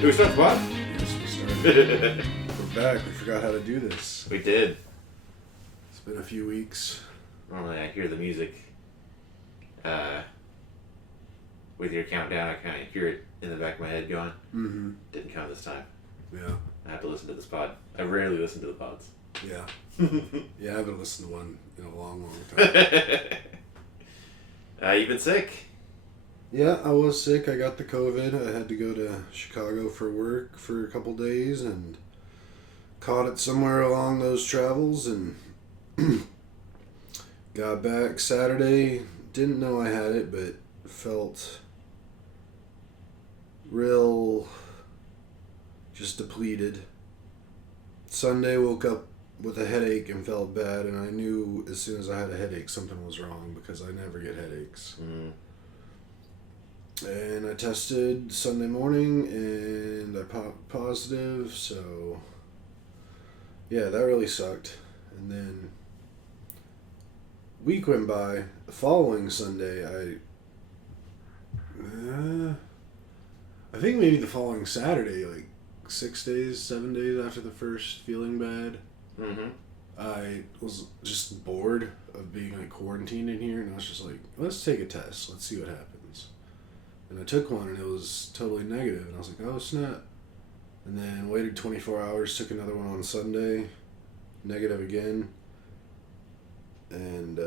Do we start the pod? Yes, we started. We're back. We forgot how to do this. We did. It's been a few weeks. Normally I hear the music with your countdown. I kind of hear it in the back of my head going. Mm-hmm. Didn't count this time. Yeah. I have to listen to this pod. I rarely listen to the pods. Yeah. Yeah, I haven't listened to one in a long, long time. You've been sick. Yeah, I was sick. I got the COVID. I had to go to Chicago for work for a couple days and caught it somewhere along those travels and got back Saturday. Didn't know I had it, but felt real just depleted. Sunday woke up with a headache and felt bad, and I knew as soon as I had a headache something was wrong because I never get headaches. Mm. And I tested Sunday morning and I popped positive, so yeah, that really sucked. And then week went by. The following Sunday, I think maybe the following Saturday, like 7 days after the first feeling bad, Mm-hmm. I was just bored of being like quarantined in here, and I was just like, let's take a test. Let's see what happens. And I took one, and it was totally negative, and I was like, oh snap. And then waited 24 hours, took another one on Sunday, negative again, and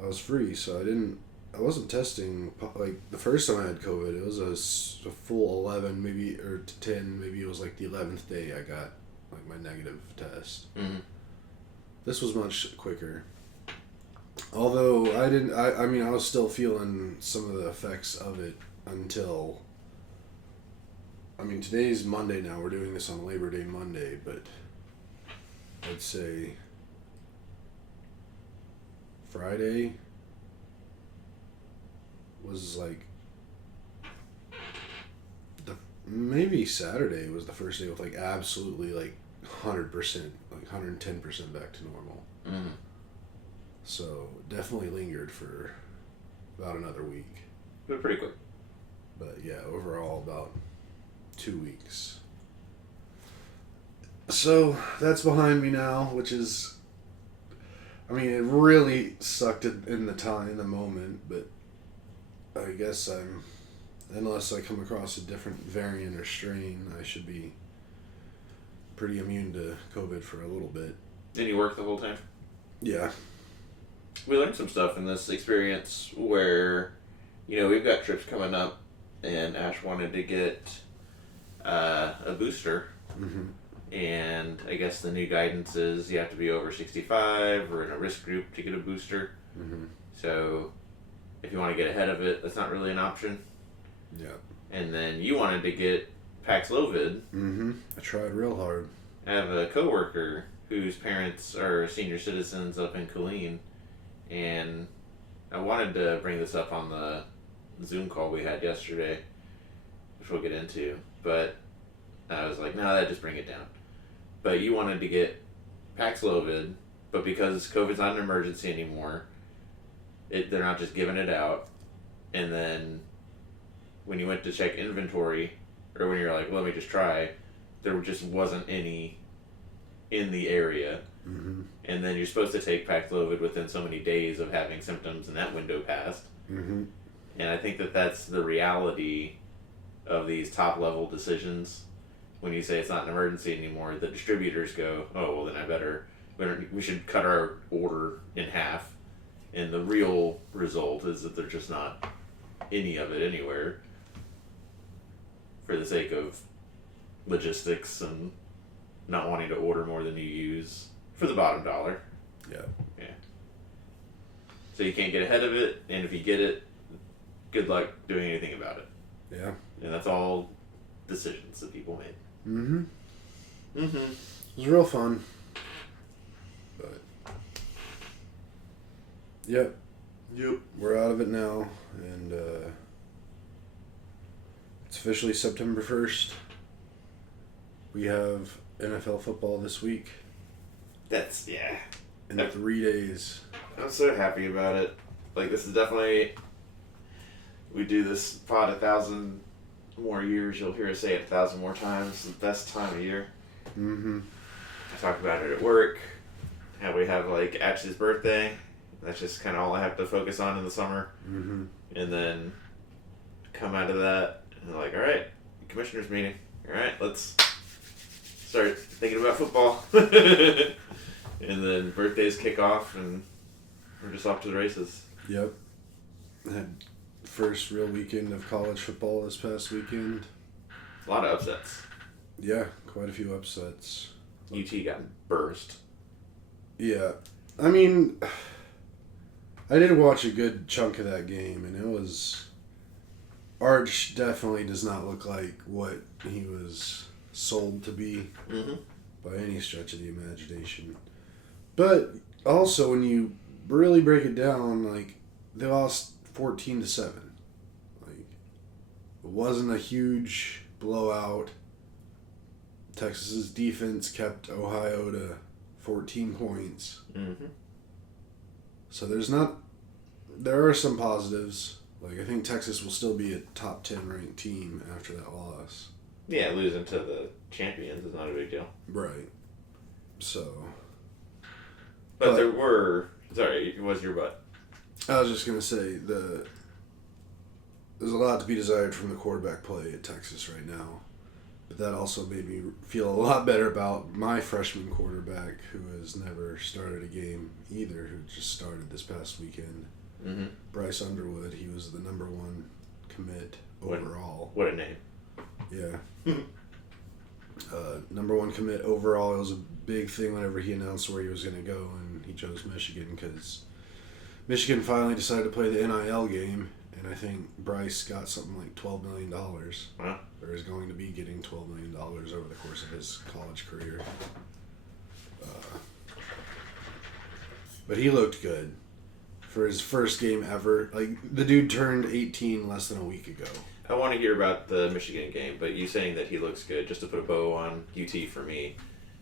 I was free, so I wasn't testing. Like the first time I had COVID, it was a full 11, maybe, or to 10, maybe it was like the 11th day I got like my negative test. Mm-hmm. This was much quicker. Although I mean, I was still feeling some of the effects of it until, I mean, today's Monday now. We're doing this on Labor Day Monday, but I'd say Friday was like, maybe Saturday was the first day with like absolutely like 100%, like 110% back to normal. Mm. So definitely lingered for about another week. But pretty quick. But yeah, overall about 2 weeks. So that's behind me now, which is, I mean, it really sucked in the moment, but I guess unless I come across a different variant or strain, I should be pretty immune to COVID for a little bit. Did you work the whole time? Yeah. We learned some stuff in this experience where, we've got trips coming up, and Ash wanted to get a booster. Mm-hmm. And I guess the new guidance is you have to be over 65 or in a risk group to get a booster. Mm-hmm. So if you want to get ahead of it, that's not really an option. Yeah. And then you wanted to get Paxlovid. Mm-hmm. I tried real hard. I have a coworker whose parents are senior citizens up in Killeen, and I wanted to bring this up on the Zoom call we had yesterday, which we'll get into, but I was like, no, just bring it down. But you wanted to get Paxlovid, but because COVID's not an emergency anymore, they're not just giving it out, and then when you went to check inventory, or when you're like, let me just try, there just wasn't any in the area. Mm-hmm. And then you're supposed to take Paxlovid within so many days of having symptoms, and that window passed. Mm-hmm. And I think that's the reality of these top-level decisions. When you say it's not an emergency anymore, the distributors go, oh, well, then we should cut our order in half. And the real result is that there's just not any of it anywhere for the sake of logistics and not wanting to order more than you use for the bottom dollar. Yeah. Yeah. So you can't get ahead of it, and if you get it, good luck doing anything about it. Yeah. And that's all decisions that people made. Mm-hmm. Mm-hmm. It was real fun. But yep. We're out of it now, and it's officially September 1st. We have NFL football this week. In 3 days. I'm so happy about it. Like, this is definitely, we do this pod more years, you'll hear us say it 1,000 more times. The best time of year. Mm-hmm. I talk about it at work. How we have like Ash's birthday. That's just kind of all I have to focus on in the summer. Mm-hmm. And then come out of that and like, all right, commissioners meeting. All right, let's start thinking about football. And then birthdays kick off and we're just off to the races. Yep. Had first real weekend of college football this past weekend. A lot of upsets. Yeah, quite a few upsets. UT got burst. Yeah. I mean, I did watch a good chunk of that game, and it was... Arch definitely does not look like what he was sold to be by any stretch of the imagination. But also, when you really break it down, like, they lost 14-7. Like, it wasn't a huge blowout. Texas's defense kept Ohio to 14 points. Mm-hmm. So there are some positives. Like, I think Texas will still be a top 10 ranked team after that loss. Yeah, losing to the champions is not a big deal. Right. So. But there were... Sorry, it was your butt. I was just going to say, there's a lot to be desired from the quarterback play at Texas right now. But that also made me feel a lot better about my freshman quarterback, who has never started a game either, who just started this past weekend. Mm-hmm. Bryce Underwood. He was the number 1 commit overall. What a name. Yeah. Number 1 commit overall. It was a big thing whenever he announced where he was going to go, and he chose Michigan because Michigan finally decided to play the NIL game, and I think Bryce got something like $12 million. Wow. Or is going to be getting $12 million over the course of his college career. But he looked good for his first game ever. Like, the dude turned 18 less than a week ago. I want to hear about the Michigan game, but you saying that he looks good, just to put a bow on UT for me,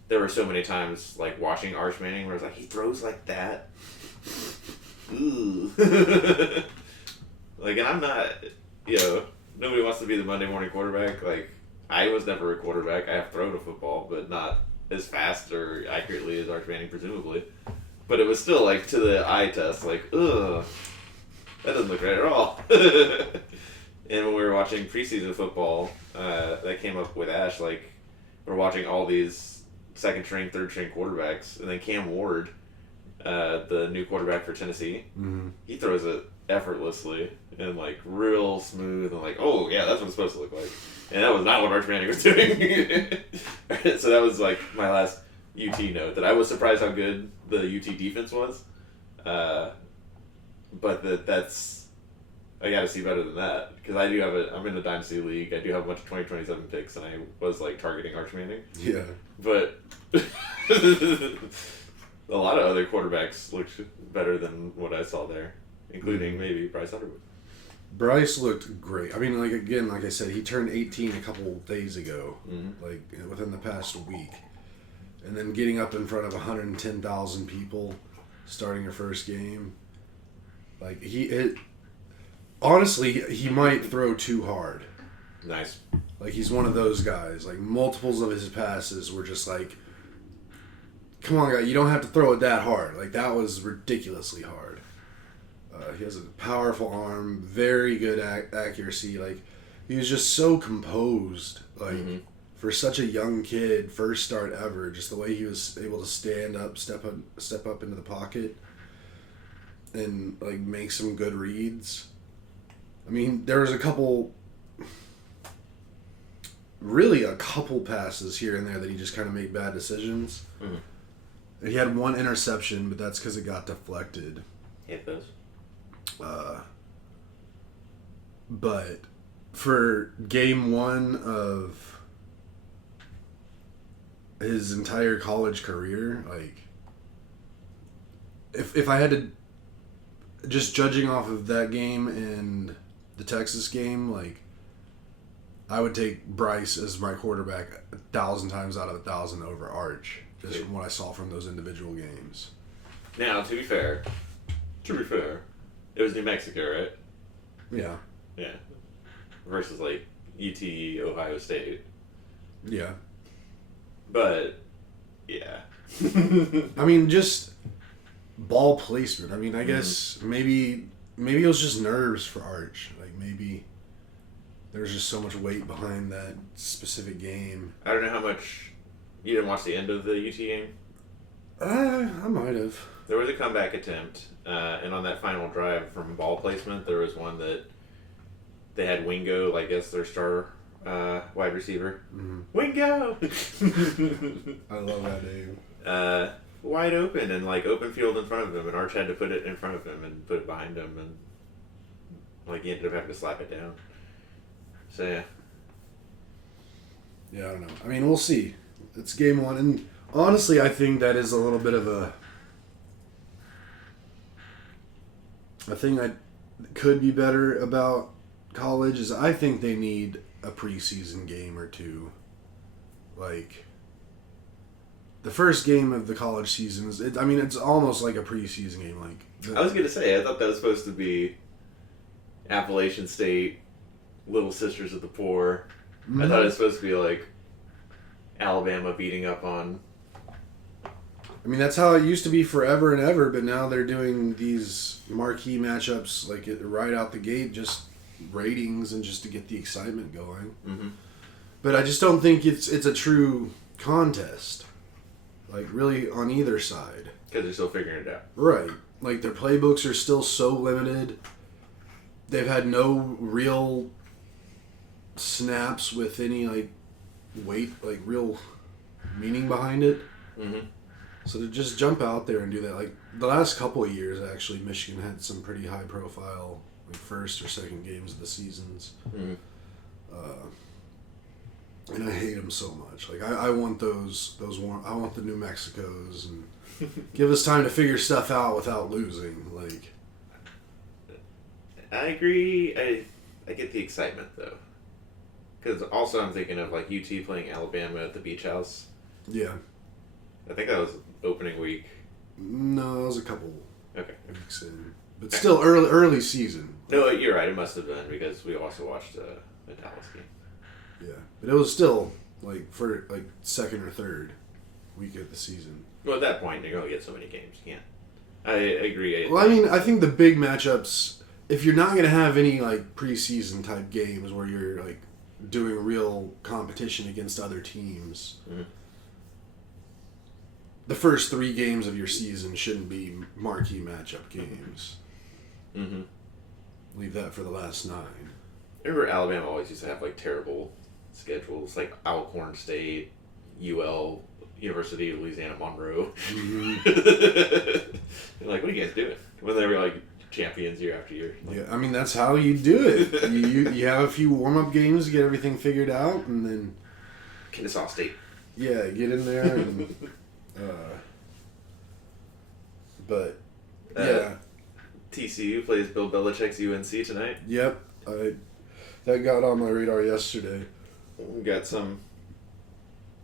there were so many times, like, watching Arch Manning where I was like, he throws like that? Ooh. Like, and I'm not, nobody wants to be the Monday morning quarterback. Like, I was never a quarterback. I have thrown a football, but not as fast or accurately as Arch Manning, presumably. But it was still, like, to the eye test, like, ugh, that doesn't look right at all. And when we were watching preseason football, that came up with Ash, like, we're watching all these second-string, third-string quarterbacks, and then Cam Ward, the new quarterback for Tennessee, he throws it effortlessly and, like, real smooth and, like, oh, yeah, that's what it's supposed to look like. And that was not what Arch Manning was doing. So that was, like, my last UT note, that I was surprised how good the UT defense was. But that's... I got to see better than that, because I do have I'm in the Dynasty League. I do have a bunch of 2027 picks, and I was, like, targeting Arch Manning. Yeah. But a lot of other quarterbacks looked better than what I saw there, including maybe Bryce Underwood. Bryce looked great. I mean, like I said, he turned 18 a couple days ago, like, within the past week. And then getting up in front of 110,000 people, starting your first game. Like, honestly, he might throw too hard. Nice. Like, he's one of those guys. Like, multiples of his passes were just like, come on, guy, you don't have to throw it that hard. Like, that was ridiculously hard. He has a powerful arm, very good accuracy. Like, he was just so composed. Like, for such a young kid, first start ever, just the way he was able to stand up, step up into the pocket, and, like, make some good reads. I mean, there was a couple passes here and there that he just kind of made bad decisions. He had one interception, but that's because it got deflected. Hit those. But for game 1 of his entire college career, like, if I had to, just judging off of that game and the Texas game, like, I would take Bryce as my quarterback 1,000 times out of 1,000 over Arch, just from what I saw from those individual games. Now, to be fair, it was New Mexico, right? Yeah. Yeah. Versus, like, UT Ohio State. Yeah. But yeah. I mean, just ball placement. I mean, I guess maybe it was just nerves for Arch. Like maybe there's just so much weight behind that specific game. I don't know how much you didn't watch the end of the UT game. I might have. There was a comeback attempt, and on that final drive from ball placement, there was one that they had Wingo, I guess their star wide receiver. Mm-hmm. Wingo! I love that name. Wide open and like open field in front of him, and Arch had to put it in front of him and put it behind him, and like he ended up having to slap it down. So yeah. Yeah, I don't know. I mean, we'll see. It's game one, and honestly, I think that is a little bit of a thing that could be better about college is I think they need a preseason game or two. Like, the first game of the college season is, it's almost like a preseason game. Like, I was gonna say, I thought that was supposed to be Appalachian State, Little Sisters of the Poor. Mm-hmm. I thought it was supposed to be like Alabama beating up on. I mean, that's how it used to be forever and ever, but now they're doing these marquee matchups like right out the gate, just ratings and just to get the excitement going. Mm-hmm. But I just don't think it's a true contest, like really on either side. Because they're still figuring it out. Right. Like their playbooks are still so limited. They've had no real snaps with any like weight, like real meaning behind it. Mm-hmm. So to just jump out there and do that, like the last couple of years, actually, Michigan had some pretty high profile, like first or second games of the seasons. Mm-hmm. And I hate them so much. Like I want those I want the New Mexicos and give us time to figure stuff out without losing. Like I agree. I get the excitement though, because also I'm thinking of like UT playing Alabama at the Beach House. yeah, I think that was opening week. no, it was a couple Okay. weeks in, but still early season. No, you're right. It must have been because we also watched the Dallas game. Yeah, but it was still like for like second or third week of the season. Well, at that point, you're going to get so many games. You can't. I agree. Well, I mean, I think the big matchups, if you're not going to have any like preseason type games where you're like doing real competition against other teams, mm-hmm. the first 3 games of your season shouldn't be marquee matchup games. Mm-hmm. Leave that for the last 9. I remember Alabama always used to have like terrible schedules, like Alcorn State, UL, University of Louisiana Monroe. Mm-hmm. You're like, what are you guys doing? When they were like champions year after year. Like, Yeah, I mean that's how you do it. you have a few warm up games to get everything figured out, and then Kennesaw State. yeah, get in there and. But yeah, TCU plays Bill Belichick's UNC tonight. yep, that got on my radar yesterday. We got some.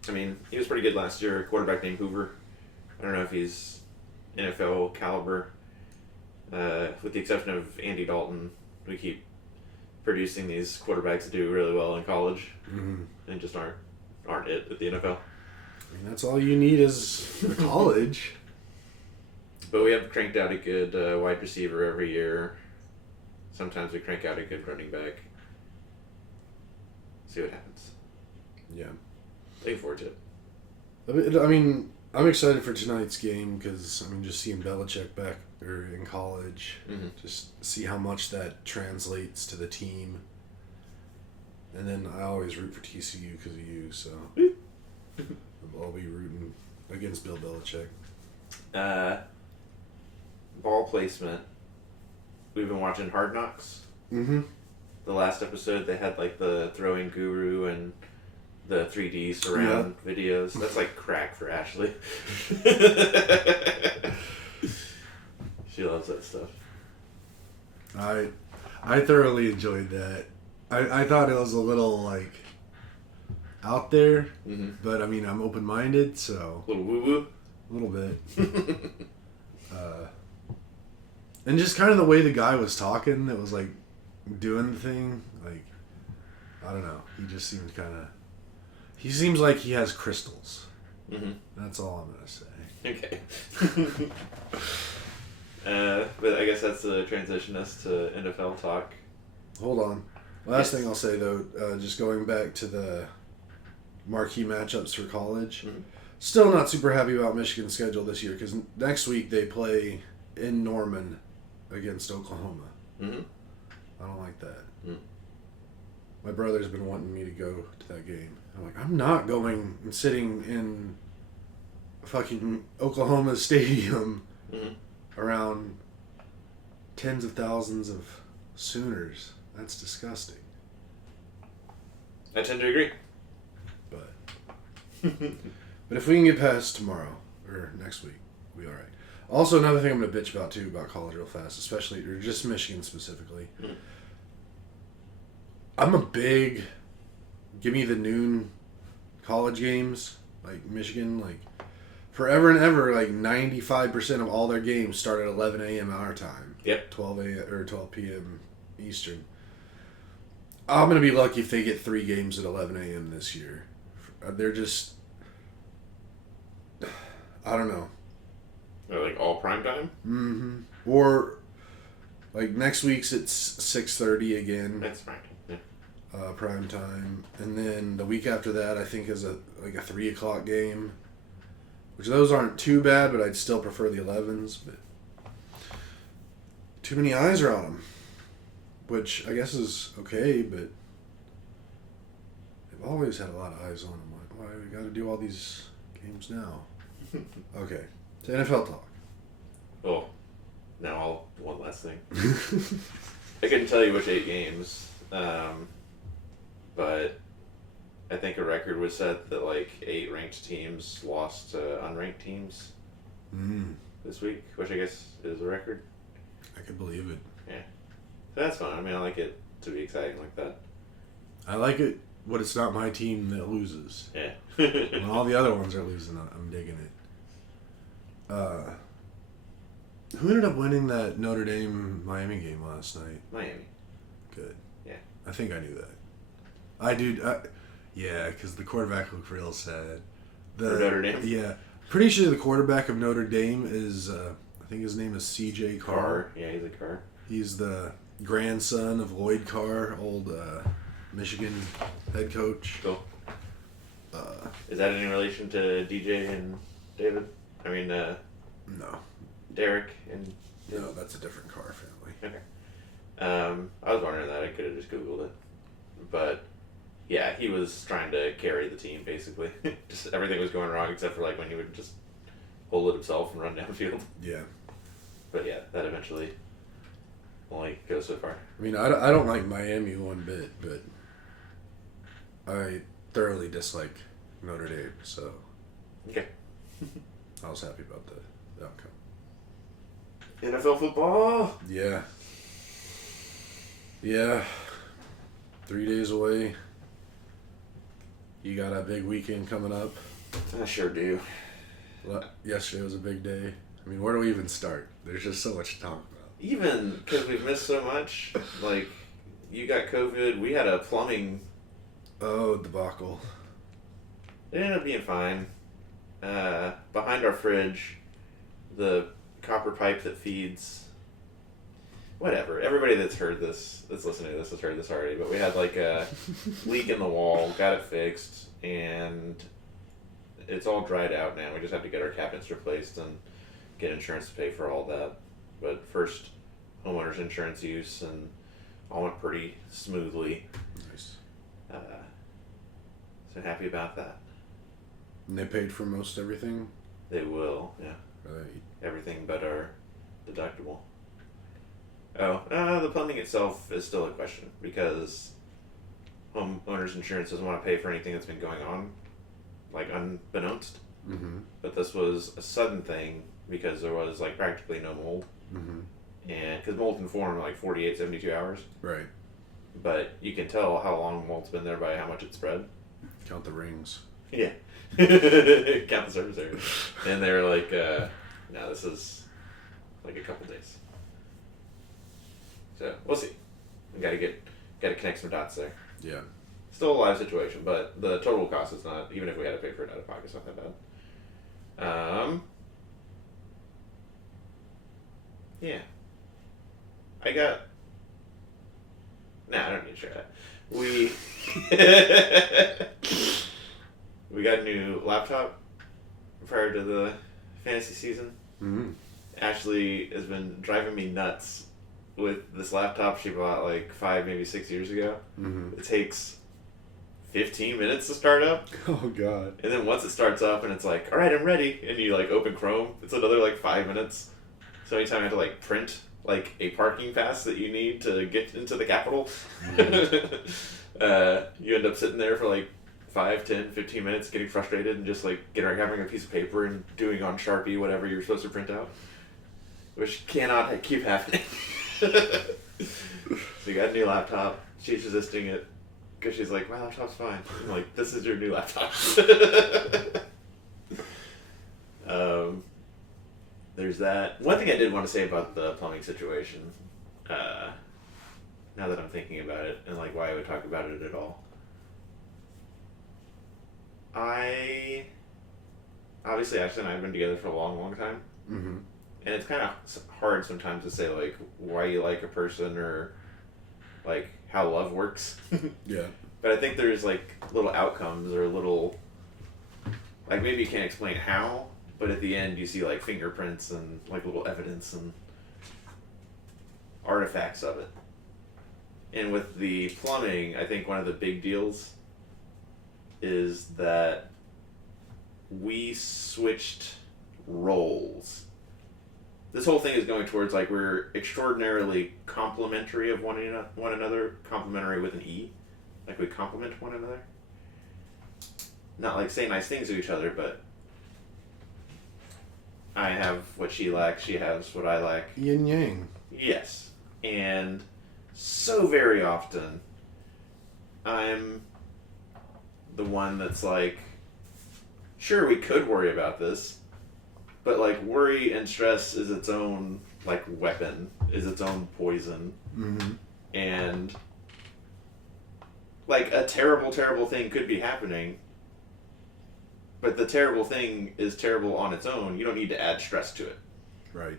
I mean, he was pretty good last year. A quarterback named Hoover. I don't know if he's NFL caliber. With the exception of Andy Dalton, we keep producing these quarterbacks that do really well in college Mm-hmm. and just aren't it at the NFL. I mean, that's all you need is the college. But we have cranked out a good wide receiver every year. Sometimes we crank out a good running back. See what happens. Yeah. Looking forward to it. I mean, I'm excited for tonight's game because, just seeing Belichick back in college, Mm-hmm. just see how much that translates to the team. And then I always root for TCU because of you, so I'll be rooting against Bill Belichick. Ball placement. We've been watching Hard Knocks. Mm-hmm. The last episode, they had like the throwing guru and the 3D surround videos. That's like crack for Ashley. She loves that stuff. I thoroughly enjoyed that. I thought it was a little like out there, Mm-hmm. but I'm open-minded, so Little woo woo. a little bit. And just kind of the way the guy was talking, that was like doing the thing, like I don't know. He just seems kind of. He seems like he has crystals. Mm-hmm. That's all I'm gonna say. Okay. But I guess that's the transition us to NFL talk. Hold on. Last thing I'll say though, just going back to the marquee matchups for college. Mm-hmm. Still not super happy about Michigan's schedule this year because next week they play in Norman against Oklahoma. Mm-hmm. I don't like that. Mm. My brother's been wanting me to go to that game. I'm like, I'm not going and sitting in fucking Oklahoma Stadium around tens of thousands of Sooners. That's disgusting. I tend to agree. But if we can get past tomorrow or next week, we'll be all right. Also, another thing I'm going to bitch about too about college real fast, especially or just Michigan specifically. Mm. I'm a big give me the noon college games like Michigan like forever and ever like 95% of all their games start at 11 a.m. our time. Yep. 12 a.m. or 12 p.m. Eastern. I'm going to be lucky if they get 3 games at 11 a.m. this year. They're just I don't know. Or like all prime time? Mm-hmm. Or like next week's it's 6:30 again. That's fine. Yeah. Prime time, and then the week after that I think is a 3 o'clock game, which those aren't too bad, but I'd still prefer the 11s. But too many eyes are on them, which I guess is okay, but they've always had a lot of eyes on them. Like, why we got to do all these games now? Okay, to NFL talk. Oh, now one last thing. I couldn't tell you which 8 games, but I think a record was set that like 8 ranked teams lost to unranked teams this week, which I guess is a record. I could believe it. Yeah, so that's fun. I mean, I like it to be exciting like that. I like it when it's not my team that loses. Yeah. When all the other ones are losing, I'm digging it. Who ended up winning that Notre Dame Miami game last night? Miami. Good. Yeah. I think I knew that. I do. Yeah, because the quarterback looked real sad. For Notre Dame? Yeah. Pretty sure the quarterback of Notre Dame is, I think his name is C.J. Carr. Yeah, he's a Carr. He's the grandson of Lloyd Carr, old Michigan head coach. Cool. Is that any relation to DJ and David? I mean, No. Derek and... No, that's a different Carr family. Okay. I was wondering that. I could have just Googled it. But, yeah, he was trying to carry the team, basically. Just everything was going wrong except for, like, when he would just hold it himself and run downfield. Yeah. But, yeah, that eventually only goes so far. I mean, I don't like Miami one bit, but I thoroughly dislike Notre Dame, so Okay. I was happy about the outcome. NFL football! Yeah. Yeah. 3 days away. You got a big weekend coming up. I sure do. Yesterday was a big day. I mean, where do we even start? There's just so much to talk about. Even because we've missed so much, like, you got COVID, we had a plumbing... Oh, debacle. It ended up being fine. Behind our fridge, the copper pipe that feeds... Whatever. Everybody that's listening to this has heard this already, but we had like a leak in the wall, got it fixed, and it's all dried out now. We just have to get our cabinets replaced and get insurance to pay for all that. But first, homeowner's insurance use, and all went pretty smoothly. Nice. So happy about that. And they paid for most everything? They will, yeah. Right. Everything but our deductible. Oh, the plumbing itself is still a question because homeowners insurance doesn't want to pay for anything that's been going on, like unbeknownst. Mm-hmm. But this was a sudden thing because there was like practically no mold, and because mold can form in like 48, 72 hours. Right. But you can tell how long mold's been there by how much it spread. Count the rings. Yeah. Count the surface area. And they were like, no, this is like a couple days. So we'll see. We gotta connect some dots there. Yeah. Still a live situation, but the total cost is not, even if we had to pay for it out of pocket, it's not that bad. Yeah. I got... Nah, I don't need to share that. We got a new laptop prior to the fantasy season. Mm-hmm. Ashley has been driving me nuts with this laptop she bought like 5, maybe 6 years ago. Mm-hmm. It takes 15 minutes to start up. Oh, God. And then once it starts up and it's like, all right, I'm ready, and you like open Chrome, it's another like 5 minutes. So anytime I have to like print like a parking pass that you need to get into the Capitol, you end up sitting there for like 5, 10, 15 minutes getting frustrated and just like having a piece of paper and doing on Sharpie whatever you're supposed to print out, which cannot keep happening. So you got a new laptop. She's resisting it because she's like, my laptop's fine. I'm like, this is your new laptop. There's that. One thing I did want to say about the plumbing situation, now that I'm thinking about it and like why I would talk about it at all. Obviously Ashley and I have been together for a long, long time. Mm-hmm. And it's kind of hard sometimes to say like why you like a person or like how love works. Yeah. But I think there's like little outcomes or little, like maybe you can't explain how, but at the end you see like fingerprints and like little evidence and artifacts of it. And with the plumbing, I think one of the big deals is that we switched roles. This whole thing is going towards like we're extraordinarily complementary of one another, complementary with an E, like we complement one another. Not like say nice things to each other, but I have what she lacks, she has what I lack. Yin yang. Yes, and so very often, I'm the one that's like, sure, we could worry about this. But like worry and stress is its own like weapon, is its own poison. Mm-hmm. And like a terrible, terrible thing could be happening. But the terrible thing is terrible on its own. You don't need to add stress to it. Right.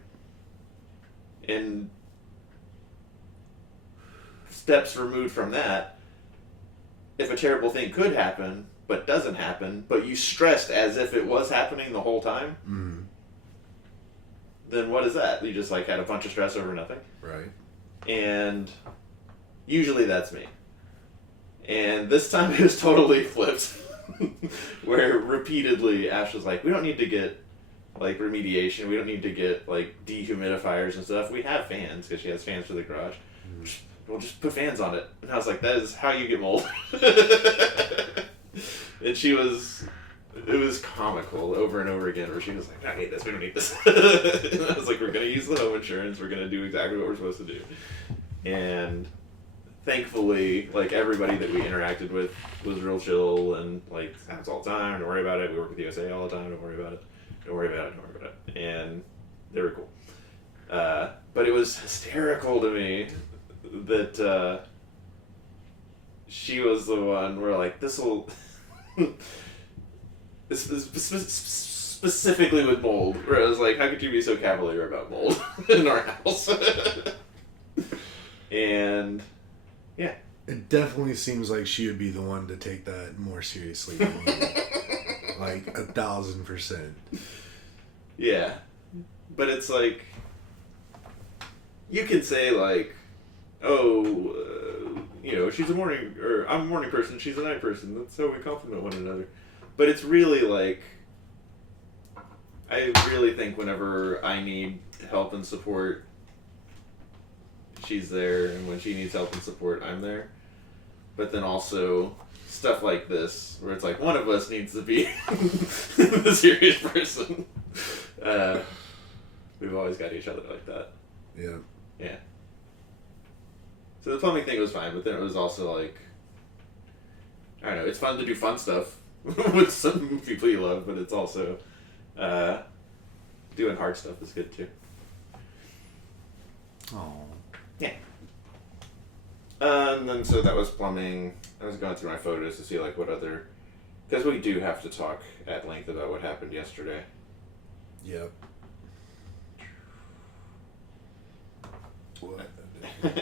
And steps removed from that, if a terrible thing could happen, but doesn't happen, but you stressed as if it was happening the whole time, Mm-hmm. then what is that? You just like had a bunch of stress over nothing? Right. And usually that's me. And this time it was totally flipped. Where repeatedly Ash was like, we don't need to get like remediation, we don't need to get like dehumidifiers and stuff. We have fans, because she has fans for the garage. We'll just put fans on it. And I was like, that is how you get mold. And it was comical over and over again, where she was like, I hate this, we don't need this. And I was like, we're going to use the home insurance, we're going to do exactly what we're supposed to do. And thankfully, like, everybody that we interacted with was real chill and, like, happens all the time, don't worry about it, we work with USA all the time, don't worry about it, don't worry about it, don't worry about it. And they were cool. But it was hysterical to me that she was the one where, like, this'll... specifically with mold, where I was like, how could you be so cavalier about mold in our house? And yeah, it definitely seems like she would be the one to take that more seriously than me. Like 1,000%. Yeah, but it's like you can say like, oh, she's a morning, or I'm a morning person, she's a night person. That's how we complement one another. But it's really like, I really think whenever I need help and support, she's there, and when she needs help and support, I'm there. But then also stuff like this, where it's like one of us needs to be the serious person. We've always got each other like that. Yeah. Yeah. So the plumbing thing was fine, but then it was also like, I don't know, it's fun to do fun stuff with some people you love, but it's also doing hard stuff is good too. Oh. Yeah. And then so that was plumbing. I was going through my photos to see like what other, because we do have to talk at length about what happened yesterday. Yep. What?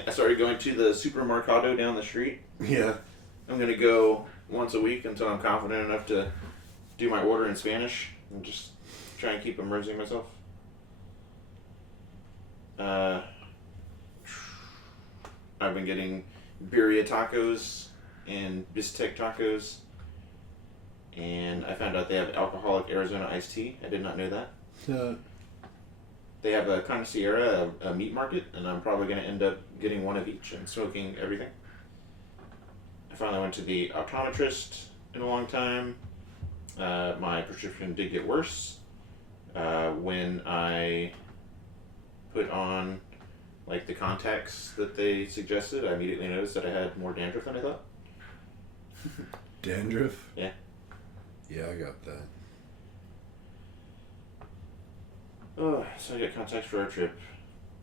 I started going to the supermercado down the street. Yeah. I'm gonna go once a week until I'm confident enough to do my order in Spanish and just try and keep immersing myself. I've been getting birria tacos and bistec tacos, and I found out they have alcoholic Arizona iced tea. I did not know that. They have a Conociera, a meat market, and I'm probably going to end up getting one of each and smoking everything. I finally went to the optometrist in a long time. My prescription did get worse when I put on like the contacts that they suggested. I immediately noticed that I had more dandruff than I thought. Dandruff? Yeah. Yeah, I got that. Oh, so I got contacts for our trip.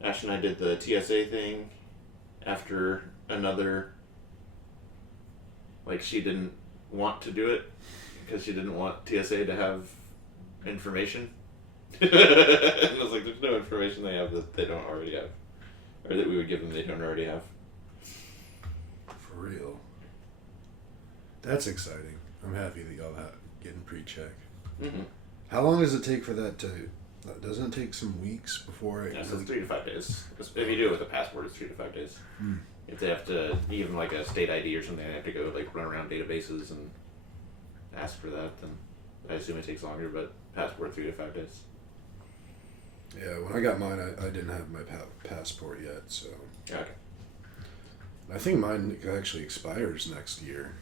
Ash and I did the TSA thing after another. Like, she didn't want to do it because she didn't want TSA to have information. And I was like, there's no information they have that they don't already have. Or that we would give them they don't already have. For real. That's exciting. I'm happy that y'all have getting pre-check. Mm-hmm. How long does it take for that to... Doesn't it take some weeks before it... Yeah, so it's 3 to 5 days. If you do it with a passport, it's 3 to 5 days. Mm. If they have to, even like a state ID or something, they have to go like run around databases and ask for that, then I assume it takes longer, but passport 3 to 5 days. Yeah, when I got mine, I didn't have my passport yet, so... Okay. I think mine actually expires next year.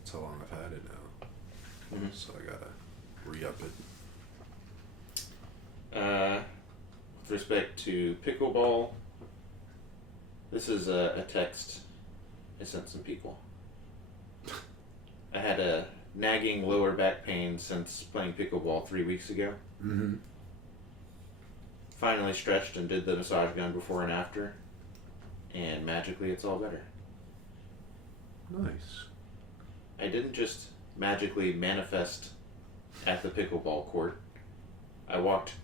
That's how long I've had it now. Mm-hmm. So I gotta re-up it. With respect to pickleball, this is a text I sent some people. I had a nagging lower back pain since playing pickleball 3 weeks ago. Mm-hmm. Finally stretched and did the massage gun before and after, and magically it's all better. Nice. I didn't just magically manifest at the pickleball court. I walked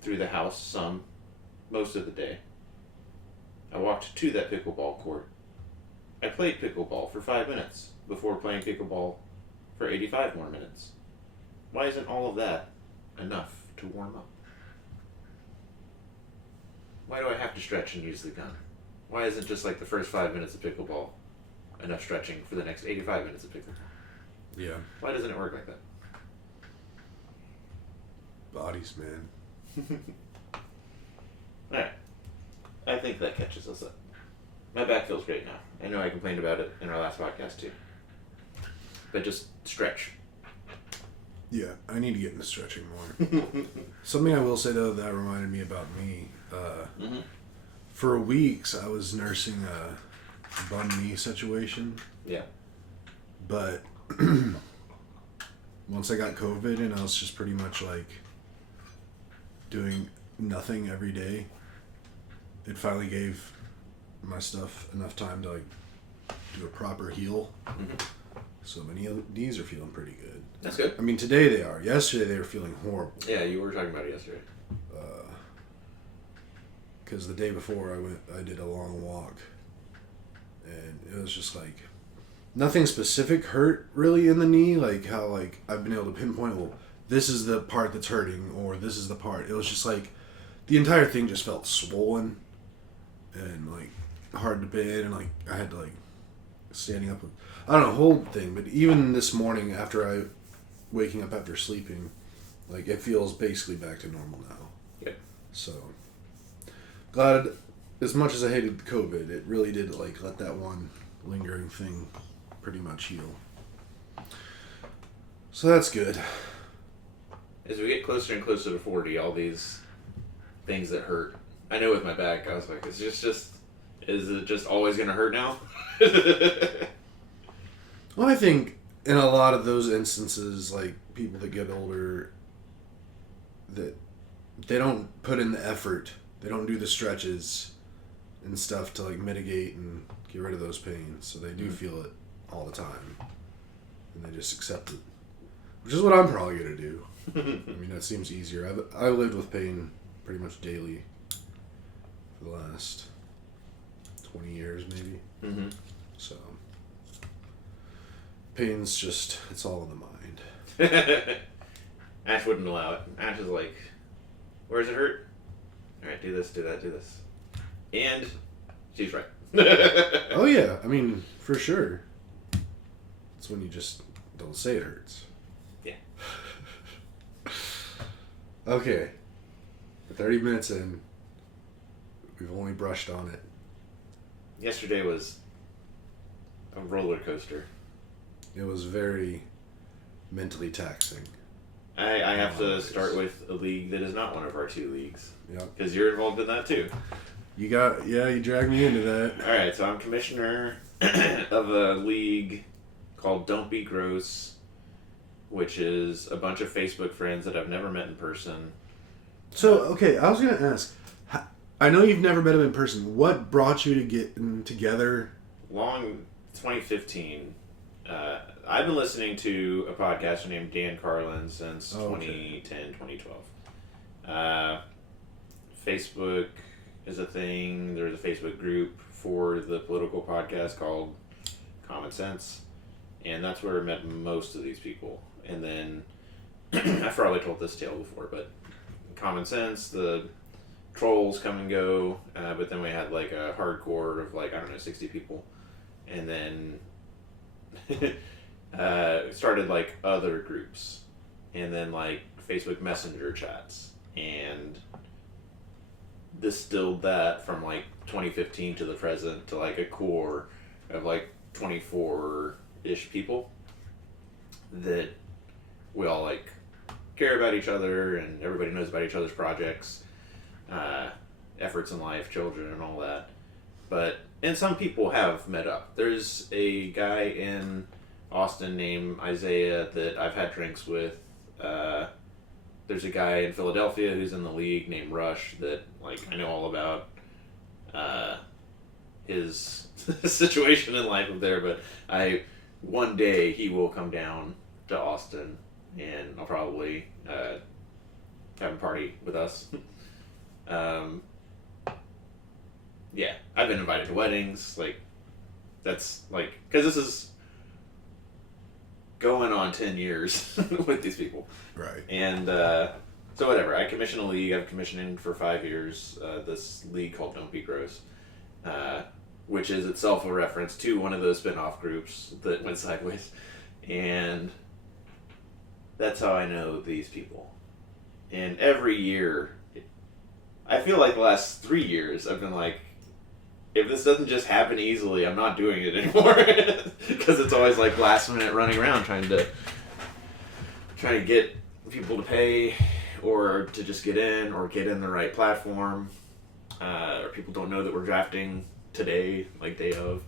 through the house most of the day. I walked to that pickleball court. I played pickleball for 5 minutes before playing pickleball for 85 more minutes. Why isn't all of that enough to warm up? Why do I have to stretch and use the gun? Why isn't just like the first 5 minutes of pickleball enough stretching for the next 85 minutes of pickleball? Yeah. Why doesn't it work like that? Bodies, man. Alright. I think that catches us up. My back feels great now. I know I complained about it in our last podcast too. But just stretch. Yeah, I need to get into stretching more. Something I will say, though, that reminded me about me. Mm-hmm. For weeks, I was nursing a bum knee situation. Yeah. But once I got COVID and I was just pretty much like doing nothing every day, it finally gave my stuff enough time to like do a proper heal. Mm-hmm. So my knees are feeling pretty good. That's good. I mean, today they are. Yesterday they were feeling horrible. Yeah, you were talking about it yesterday. Because the day before I did a long walk, and it was just like nothing specific hurt really in the knee, like how like I've been able to pinpoint, well, this is the part that's hurting, or this is the part. It was just like the entire thing just felt swollen and like hard to bend, and like I had to like standing up. I don't know, whole thing. But even this morning, after waking up after sleeping, like it feels basically back to normal now. Yep. So glad. As much as I hated COVID, it really did like let that one lingering thing pretty much heal. So that's good. As we get closer and closer to 40, all these things that hurt. I know with my back, I was like, is it just always going to hurt now? Well, I think in a lot of those instances, like people that get older, that they don't put in the effort, they don't do the stretches and stuff to like mitigate and get rid of those pains, so they do feel it all the time, and they just accept it, which is what I'm probably gonna do. I mean, that seems easier. I've lived with pain pretty much daily for the last 20 years, maybe. Mm-hmm. So pain's just, it's all in the mind. Ash wouldn't allow it. Ash is like, where does it hurt? Alright, do this, do that, do this. And she's right. Oh yeah, I mean, for sure. It's when you just don't say it hurts. Yeah. Okay. 30 minutes in. We've only brushed on it. Yesterday was a roller coaster. It was very mentally taxing. I have to start with a league that is not one of our 2 leagues. Yep. Because you're involved in that too. You dragged me into that. Alright, so I'm commissioner of a league called Don't Be Gross, which is a bunch of Facebook friends that I've never met in person. So, okay, I was going to ask, I know you've never met him in person. What brought you to get together? 2015. I've been listening to a podcaster named Dan Carlin since 2010, 2012. Facebook is a thing. There's a Facebook group for the political podcast called Common Sense, and that's where I met most of these people. And then, I've probably told this tale before, but Common Sense, the trolls come and go, but then we had like a hardcore of 60 people, and then started like other groups, and then like Facebook Messenger chats, and distilled that from like 2015 to the present to like a core of like 24-ish people that we all like care about each other, and everybody knows about each other's projects, efforts in life, children, and all that. And some people have met up. There's a guy in Austin named Isaiah that I've had drinks with. There's a guy in Philadelphia who's in the league named Rush that I know all about his situation in life up there. But one day he will come down to Austin, and I'll probably have a party with us. Yeah, I've been invited to weddings. That's because this is going on 10 years with these people. Right. And so whatever, I commission a league. I've commissioned for 5 years this league called Don't Be Gross, which is itself a reference to one of those spin-off groups that went sideways. And that's how I know these people. And every year, I feel like the last 3 years, I've been like, if this doesn't just happen easily, I'm not doing it anymore. Because it's always like last minute running around trying to get people to pay, or to just get in, or get in the right platform. Or people don't know that we're drafting today, like day of.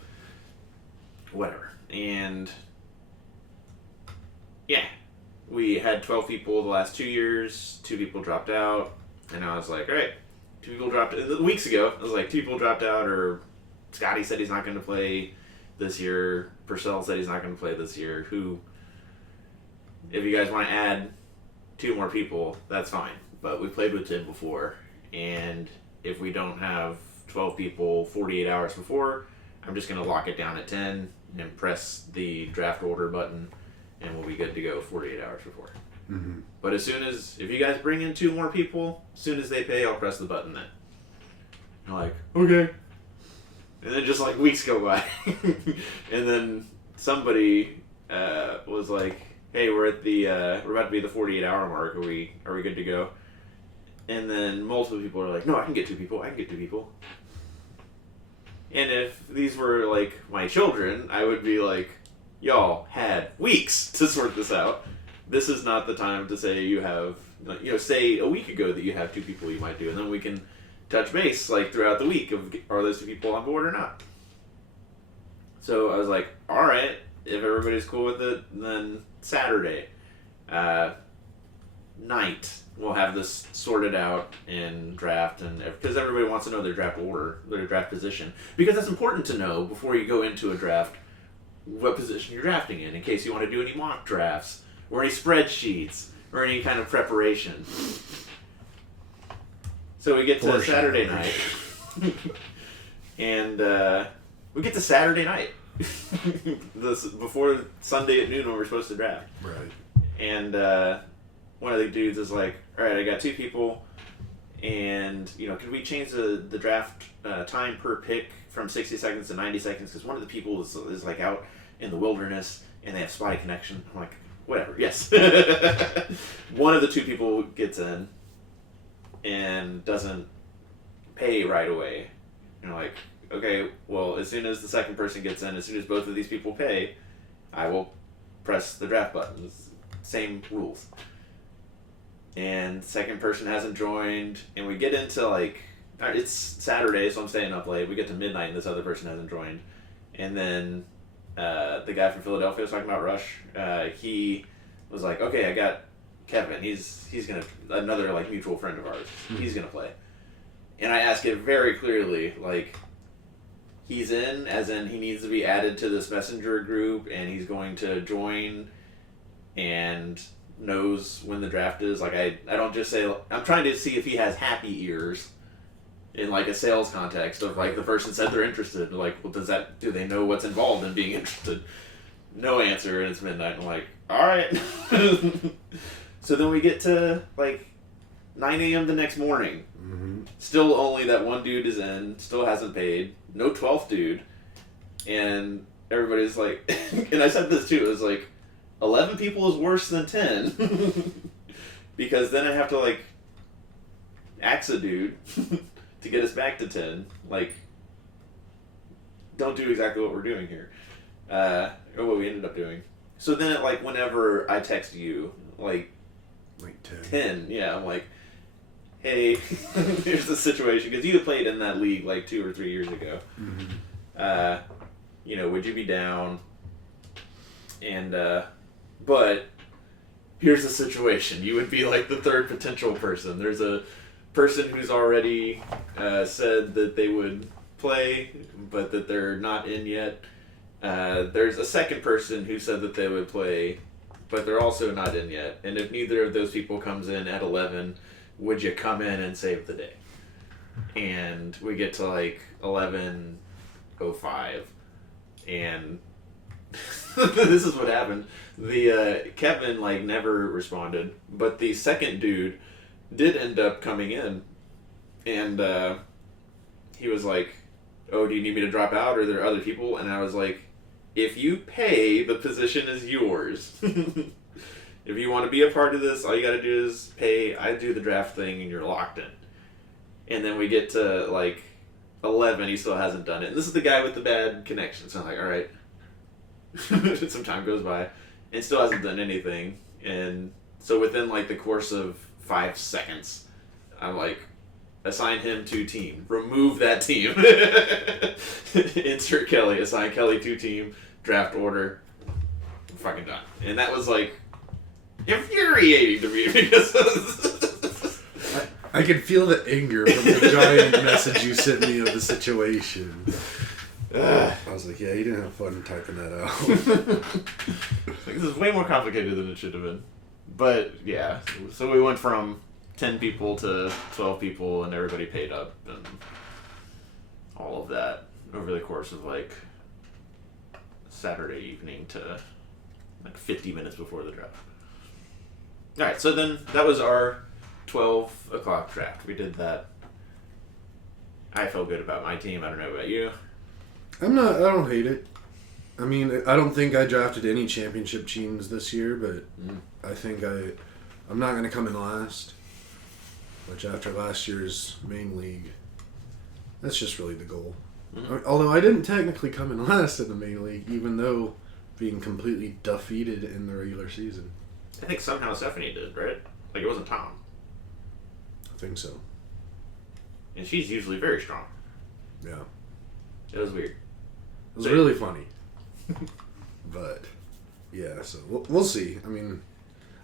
Whatever. And yeah, we had 12 people the last 2 years. 2 people dropped out. And I was like, all right, 2 people dropped out. Weeks ago, I was like, 2 people dropped out, or Scotty said he's not going to play this year. Purcell said he's not going to play this year. If you guys want to add 2 more people, that's fine. But we played with 10 before. And if we don't have 12 people 48 hours before, I'm just going to lock it down at 10 and press the draft order button, and we'll be good to go 48 hours before. Mm-hmm. But if you guys bring in 2 more people, as soon as they pay, I'll press the button then. I'm like, okay. And then just weeks go by. And then somebody was like, hey, we're about to be the 48-hour mark. Are we good to go? And then multiple people are like, no, I can get 2 people. And if these were my children, I would be like, y'all had weeks to sort this out. This is not the time to say you have, say a week ago that you have 2 people you might do, and then we can touch base throughout the week of, are those 2 people on board or not? So I was like, all right, if everybody's cool with it, then Saturday. night we'll have this sorted out in draft, and because everybody wants to know their draft order, their draft position, because that's important to know before you go into a draft what position you're drafting in case you want to do any mock drafts or any spreadsheets or any kind of preparation. So we get to Saturday night, and we get to Saturday night, before Sunday at noon when we're supposed to draft. Right. And one of the dudes is like, all right, I got 2 people, and, can we change the draft time per pick from 60 seconds to 90 seconds? Because one of the people is like out in the wilderness, and they have spotty connection. I'm like, whatever, yes. One of the 2 people gets in and doesn't pay right away. Like, okay, well, as soon as the second person gets in, as soon as both of these people pay, I will press the draft button. Same rules. And second person hasn't joined, and we get into it's Saturday, so I'm staying up late. We get to midnight, and this other person hasn't joined. And then the guy from Philadelphia was talking about Rush. He was like, okay, I got Kevin. He's gonna, another mutual friend of ours. He's gonna play. And I ask it very clearly, he's in, as in he needs to be added to this messenger group, and he's going to join and knows when the draft is. I don't just say, I'm trying to see if he has happy ears in a sales context of the person said they're interested. Well, do they know what's involved in being interested? No answer, and it's midnight. I'm like, all right. So then we get to 9 a.m. the next morning. Mm-hmm. Still only that one dude is in, still hasn't paid, no 12th dude, and everybody's like, and I said this too, it was 11 people is worse than 10, because then I have to axe a dude to get us back to 10, don't do exactly what we're doing here, or what we ended up doing. So then whenever I text you, 10, yeah, I'm like, hey, here's the situation, because you had played in that league 2 or 3 years ago. Mm-hmm. Would you be down? And but here's the situation: you would be the third potential person. There's a person who's already said that they would play, but that they're not in yet. There's a second person who said that they would play, but they're also not in yet. And if neither of those people comes in at 11, would you come in and save the day? And we get to 11:05, and this is what happened. The Kevin never responded, but the second dude did end up coming in, and he was like, "Oh, do you need me to drop out, or are there other people?" And I was like, "If you pay, the position is yours." If you want to be a part of this, all you got to do is pay. I do the draft thing, and you're locked in. And then we get to 11. He still hasn't done it. And this is the guy with the bad connection. So I'm like, all right. Some time goes by, and still hasn't done anything. And so within the course of 5 seconds, I'm assign him to team. Remove that team. Insert Kelly. Assign Kelly to team. Draft order. I'm fucking done. And that was infuriating to me because I can feel the anger from the giant message you sent me of the situation. I was like, yeah, you didn't have fun typing that out. This is way more complicated than it should have been. But yeah, so we went from 10 people to 12 people, and everybody paid up and all of that over the course of Saturday evening to 50 minutes before the draft. Alright, so then that was our 12 o'clock draft. We did that. I felt good about my team. I don't know about you. I don't hate it. I mean, I don't think I drafted any championship teams this year, but I think I'm not going to come in last. Which after last year's main league, that's just really the goal. Mm-hmm. Although I didn't technically come in last in the main league, even though being completely defeated in the regular season. I think somehow Stephanie did, right? It wasn't Tom. I think so. And she's usually very strong. Yeah. It was weird. It was really funny. But, yeah, so we'll see. I mean,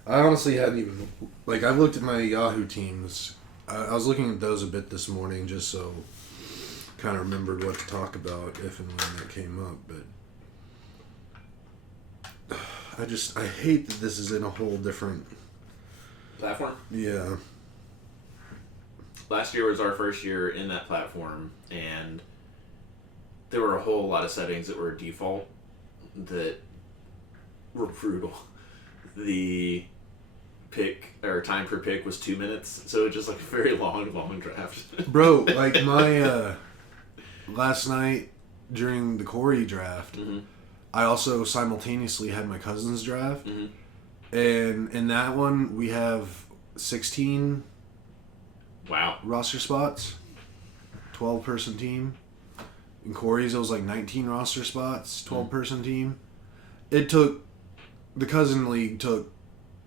I honestly hadn't even like I've looked at my Yahoo teams. I was looking at those a bit this morning just so kind of remembered what to talk about if and when that came up. But I hate that this is in a whole different platform. Yeah. Last year was our first year in that platform, and there were a whole lot of settings that were default that were brutal. The pick or time per pick was 2 minutes, so it was just like a very long draft. Bro, like my last night during the Corey draft, mm-hmm. I also simultaneously had my cousin's draft, mm-hmm. and in that one we have 16 roster spots, 12-person team. In Corey's it was like 19 roster spots, 12-person team. The cousin league took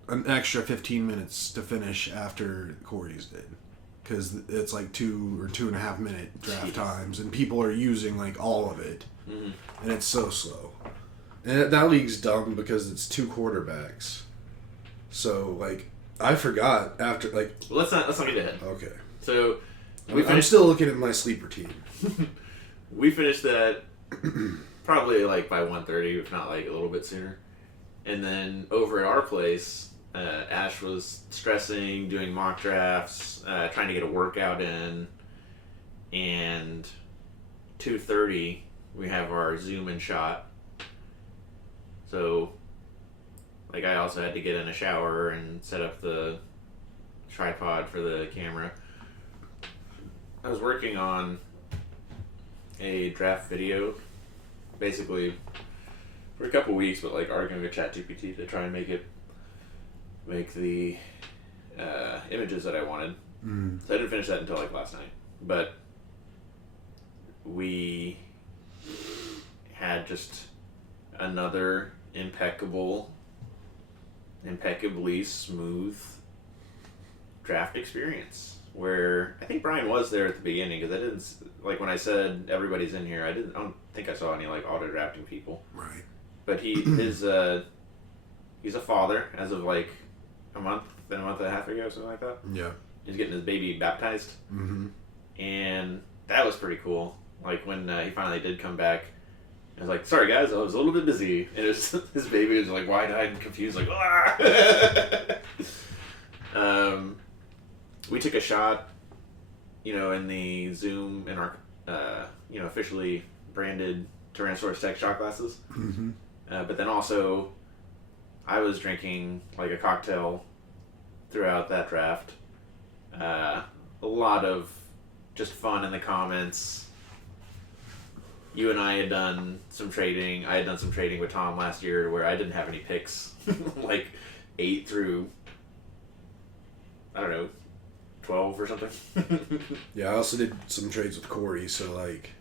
an extra 15 minutes to finish after Corey's did. Because it's like 2 or 2.5 minute draft times, and people are using like all of it. Mm-hmm. And it's so slow. And that league's dumb because it's 2 quarterbacks. So, like, I forgot after, like... Well, let's not get ahead. Okay. So, I'm still looking at my sleeper team. We finished that probably like by 1:30, if not like a little bit sooner. And then over at our place, Ash was stressing, doing mock drafts, trying to get a workout in. And 2:30, we have our Zoom in shot. So, like, I also had to get in a shower and set up the tripod for the camera. I was working on a draft video, basically for a couple weeks, but like arguing with ChatGPT to try and make the images that I wanted. Mm. So I didn't finish that until like last night, but we had just another impeccably smooth draft experience. Where I think Brian was there at the beginning, because I didn't, like, when I said everybody's in here, I don't think I saw any like auto drafting people. Right. But he's a father as of like a month and a half ago, something like that. Yeah. He's getting his baby baptized. Mm-hmm. And that was pretty cool. Like when he finally did come back, I was like, "Sorry guys, I was a little bit busy." And it was his baby was like wide-eyed and confused, like, "Ah!" We took a shot, in the Zoom in our, officially branded Tyrannosaurus Tech shot glasses. Mm-hmm. But then also, I was drinking like a cocktail throughout that draft. A lot of just fun in the comments. You and I had done some trading. I had done some trading with Tom last year where I didn't have any picks, like 8 through, I don't know, 12 or something. Yeah, I also did some trades with Corey, so like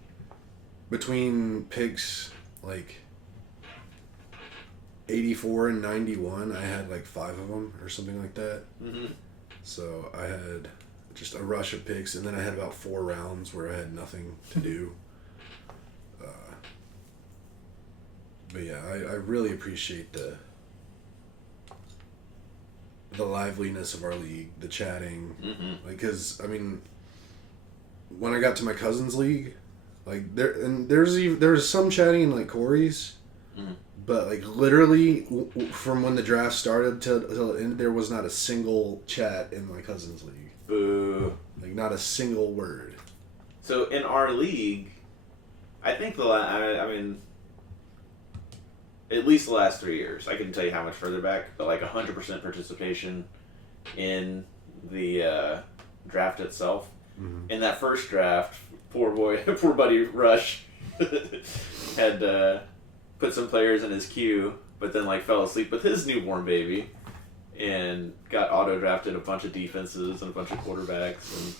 between picks like 84 and 91, I had like 5 of them or something like that. Mm-hmm. So I had just a rush of picks, and then I had about 4 rounds where I had nothing to do. But yeah, I really appreciate the liveliness of our league, the chatting. Mm-hmm. Like, cause I mean, when I got to my cousin's league, like there's some chatting in like Corey's, mm-hmm. but like literally from when the draft started till it ended, there was not a single chat in my cousin's league. Boo. Like not a single word. So in our league, I think at least the last 3 years. I couldn't tell you how much further back, but like 100% participation in the draft itself. Mm-hmm. In that first draft, poor buddy Rush had put some players in his queue, but then like fell asleep with his newborn baby and got auto drafted a bunch of defenses and a bunch of quarterbacks, and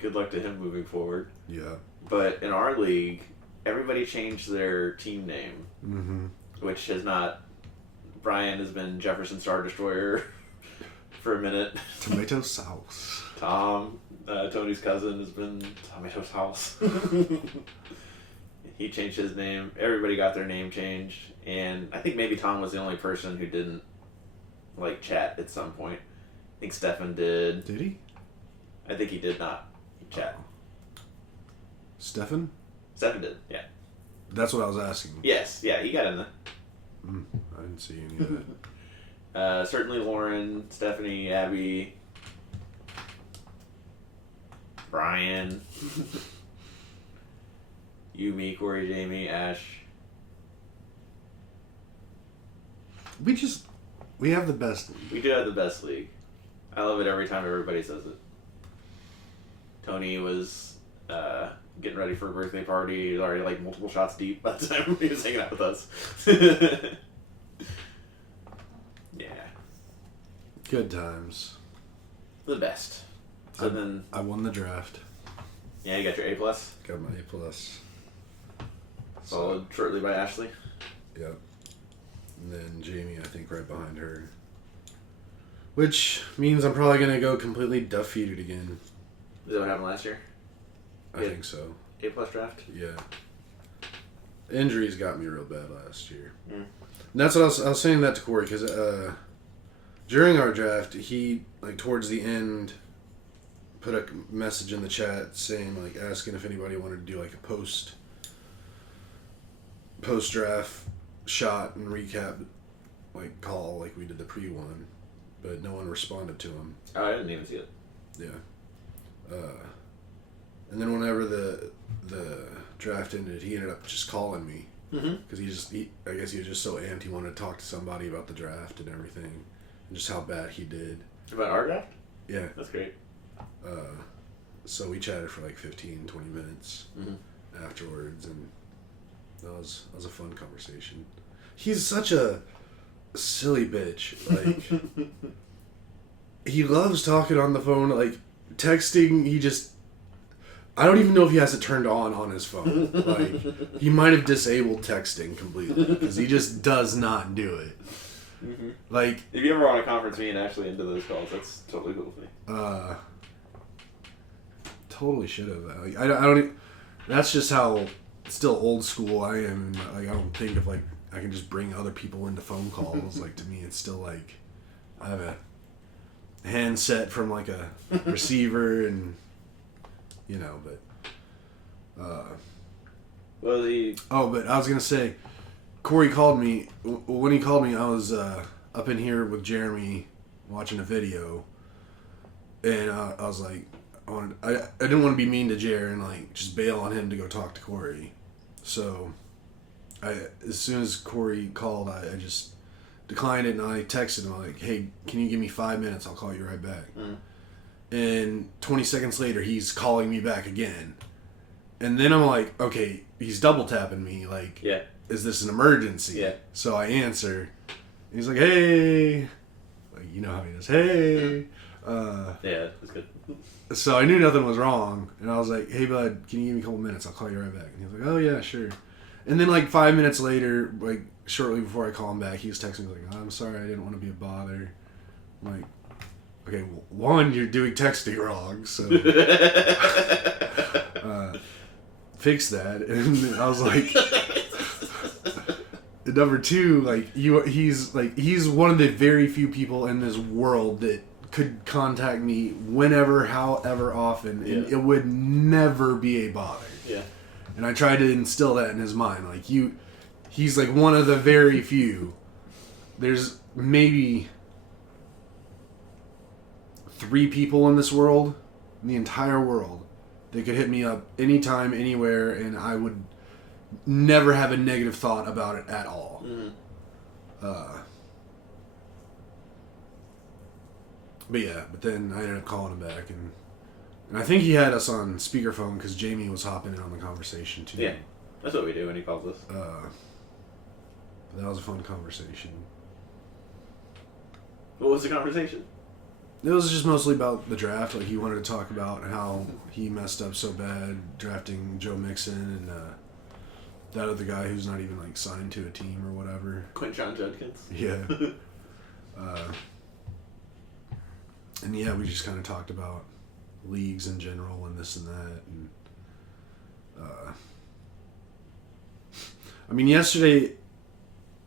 good luck to him moving forward. Yeah. But in our league, everybody changed their team name, mm-hmm. which has not. Brian has been Jefferson Star Destroyer for a minute. Tomato sauce. Tom, Tony's cousin, has been Tomato Sauce. He changed his name. Everybody got their name changed, and I think maybe Tom was the only person who didn't like chat at some point. I think Stefan did. Did he? I think he did not chat. Stefan? Stefan did, yeah. That's what I was asking. Yes, yeah, he got in there. I didn't see any of that. Certainly Lauren, Stephanie, Abby, Brian, you, me, Corey, Jamie, Ash. We have the best league. We do have the best league. I love it every time everybody says it. Tony was getting ready for a birthday party. He was already like multiple shots deep by the time he was hanging out with us. Yeah. Good times. The best. So then... I won the draft. Yeah, you got your A+. Got my A+. Followed shortly by Ashley. Yep. And then Jamie, I think, right behind her. Which means I'm probably going to go completely defeated again. Is that what happened last year? I think so. A+ draft? Yeah. Injuries got me real bad last year. Mm. And that's what I was saying that to Corey, because during our draft, he, like, towards the end, put a message in the chat saying, like, asking if anybody wanted to do, like, a post-draft shot and recap, like, call like we did the pre-one, but no one responded to him. Oh, I didn't even see it. Yeah. And then whenever the draft ended, he ended up just calling me. Because I guess he was just so amped he wanted to talk to somebody about the draft and everything. And just how bad he did. About our draft? Yeah. That's great. So we chatted for like 15, 20 minutes afterwards, and that was a fun conversation. He's such a silly bitch. Like, he loves talking on the phone, like, texting, I don't even know if he has it turned on his phone. Like, he might have disabled texting completely, because he just does not do it. Like, if you ever want to conference me and Ashley into those calls, that's totally cool with me. Totally should have. Like, I don't. That's just how still old school I am. Like, I don't think of, like, I can just bring other people into phone calls. Like, to me, it's still like I have a handset from like a receiver, and but but I was gonna say, Corey called me. When he called me, I was up in here with Jeremy watching a video, and I was like, I didn't want to be mean to Jer and like just bail on him to go talk to Corey. So as soon as Corey called, I just declined it, and I texted him like, hey, can you give me 5 minutes? I'll call you right back. And 20 seconds later, he's calling me back again. And then I'm like, okay, he's double tapping me. Like, yeah. Is this an emergency? Yeah. So I answer. And he's like, hey. Like, you know how he does, hey. Yeah, that's good. So I knew nothing was wrong. And I was like, hey, bud, can you give me a couple minutes? I'll call you right back. And he was like, oh, yeah, sure. And then like 5 minutes later, like shortly before I call him back, he was texting me like, I'm sorry, I didn't want to be a bother. I'm like, okay, well, one, you're doing texting wrong, so fix that. And I was like, number two, like he's one of the very few people in this world that could contact me whenever, however often, and it would never be a bother. Yeah. And I tried to instill that in his mind. Like, he's like one of the very few. There's maybe 3 people in this world, in the entire world, that could hit me up anytime, anywhere, and I would never have a negative thought about it at all. But then I ended up calling him back, and I think he had us on speakerphone because Jamie was hopping in on the conversation too. Yeah, that's what we do when he calls us. That was a fun conversation. What was the conversation? It was just mostly about the draft. Like, he wanted to talk about how he messed up so bad drafting Joe Mixon and that other guy who's not even like signed to a team or whatever. Quinshon Judkins. Yeah. And yeah, we just kind of talked about leagues in general and this and that. And I mean, yesterday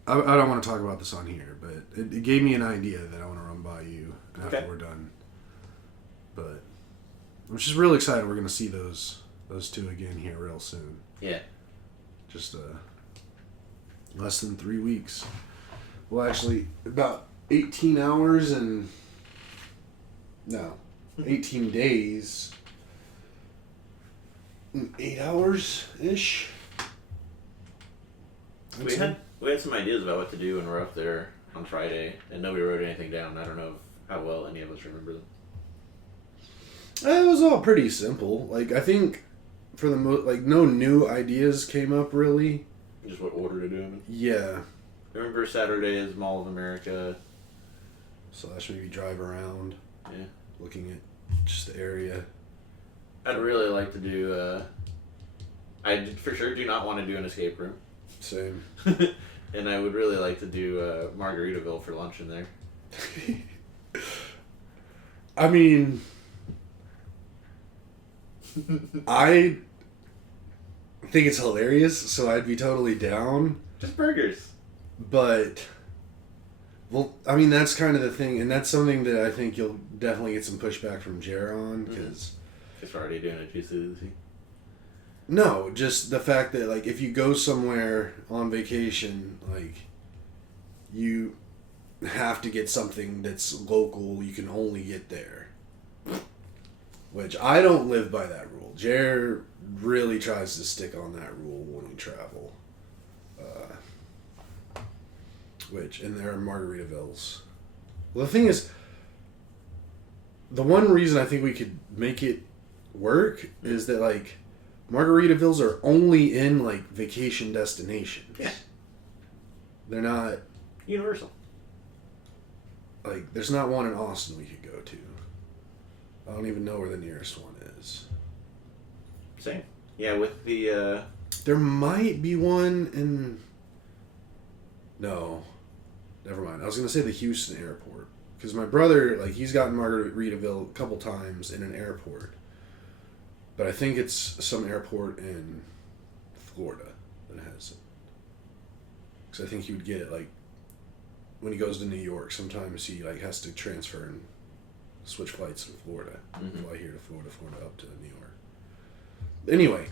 I don't want to talk about this on here, but it gave me an idea that I want to run by you after Okay. we're done. But I'm just really excited we're going to see those two again here real soon. Yeah. Just less than 3 weeks. Well, actually, about 18 hours and... No, 18 days. 8 hours-ish? We had some ideas about what to do when we're up there on Friday, and nobody wrote anything down. I don't know how well any of us remember them. It was all pretty simple. Like, I think for the no new ideas came up really. Just what order to do them in. Yeah. Remember Saturday is Mall of America. / maybe drive around. Yeah. Looking at just the area. I'd really like to do. I for sure do not want to do an escape room. Same. And I would really like to do Margaritaville for lunch in there. I mean, I think it's hilarious, so I'd be totally down. Just burgers. But, well, I mean, that's kind of the thing, and that's something that I think you'll definitely get some pushback from Jer on, because... Because we're already doing a Juicy Lucy. No, just the fact that, like, if you go somewhere on vacation, like, you have to get something that's local, you can only get there. Which, I don't live by that rule. Jer really tries to stick on that rule when we travel. And there are Margaritavilles. Well, the thing is, the one reason I think we could make it work is that, like, Margaritavilles are only in, like, vacation destinations. Yeah. They're not, Universal. like, there's not one in Austin we could go to. I don't even know where the nearest one is. Same. Yeah, with the... There might be one in... No. Never mind. I was going to say the Houston airport. Because my brother, like, he's gotten Margaritaville a couple times in an airport. But I think it's some airport in Florida that has it. Because I think he would get it, like, when he goes to New York. Sometimes he, like, has to transfer and switch flights to Florida. Mm-hmm. Fly here to Florida, Florida up to New York. Anyway,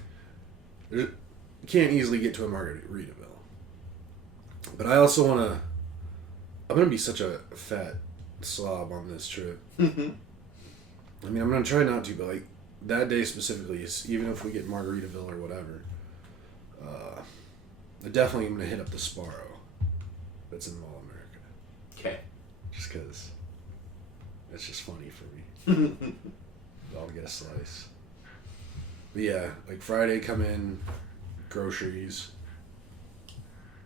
you can't easily get to a Margaritaville. But I also want to... I'm going to be such a fat slob on this trip. I mean, I'm going to try not to, but, like, that day specifically, is even if we get Margaritaville or whatever, I definitely am going to hit up the Sparrow that's in Mall of America. Okay. Just because it's just funny for me. I'll get a slice. But yeah, like Friday come in, groceries,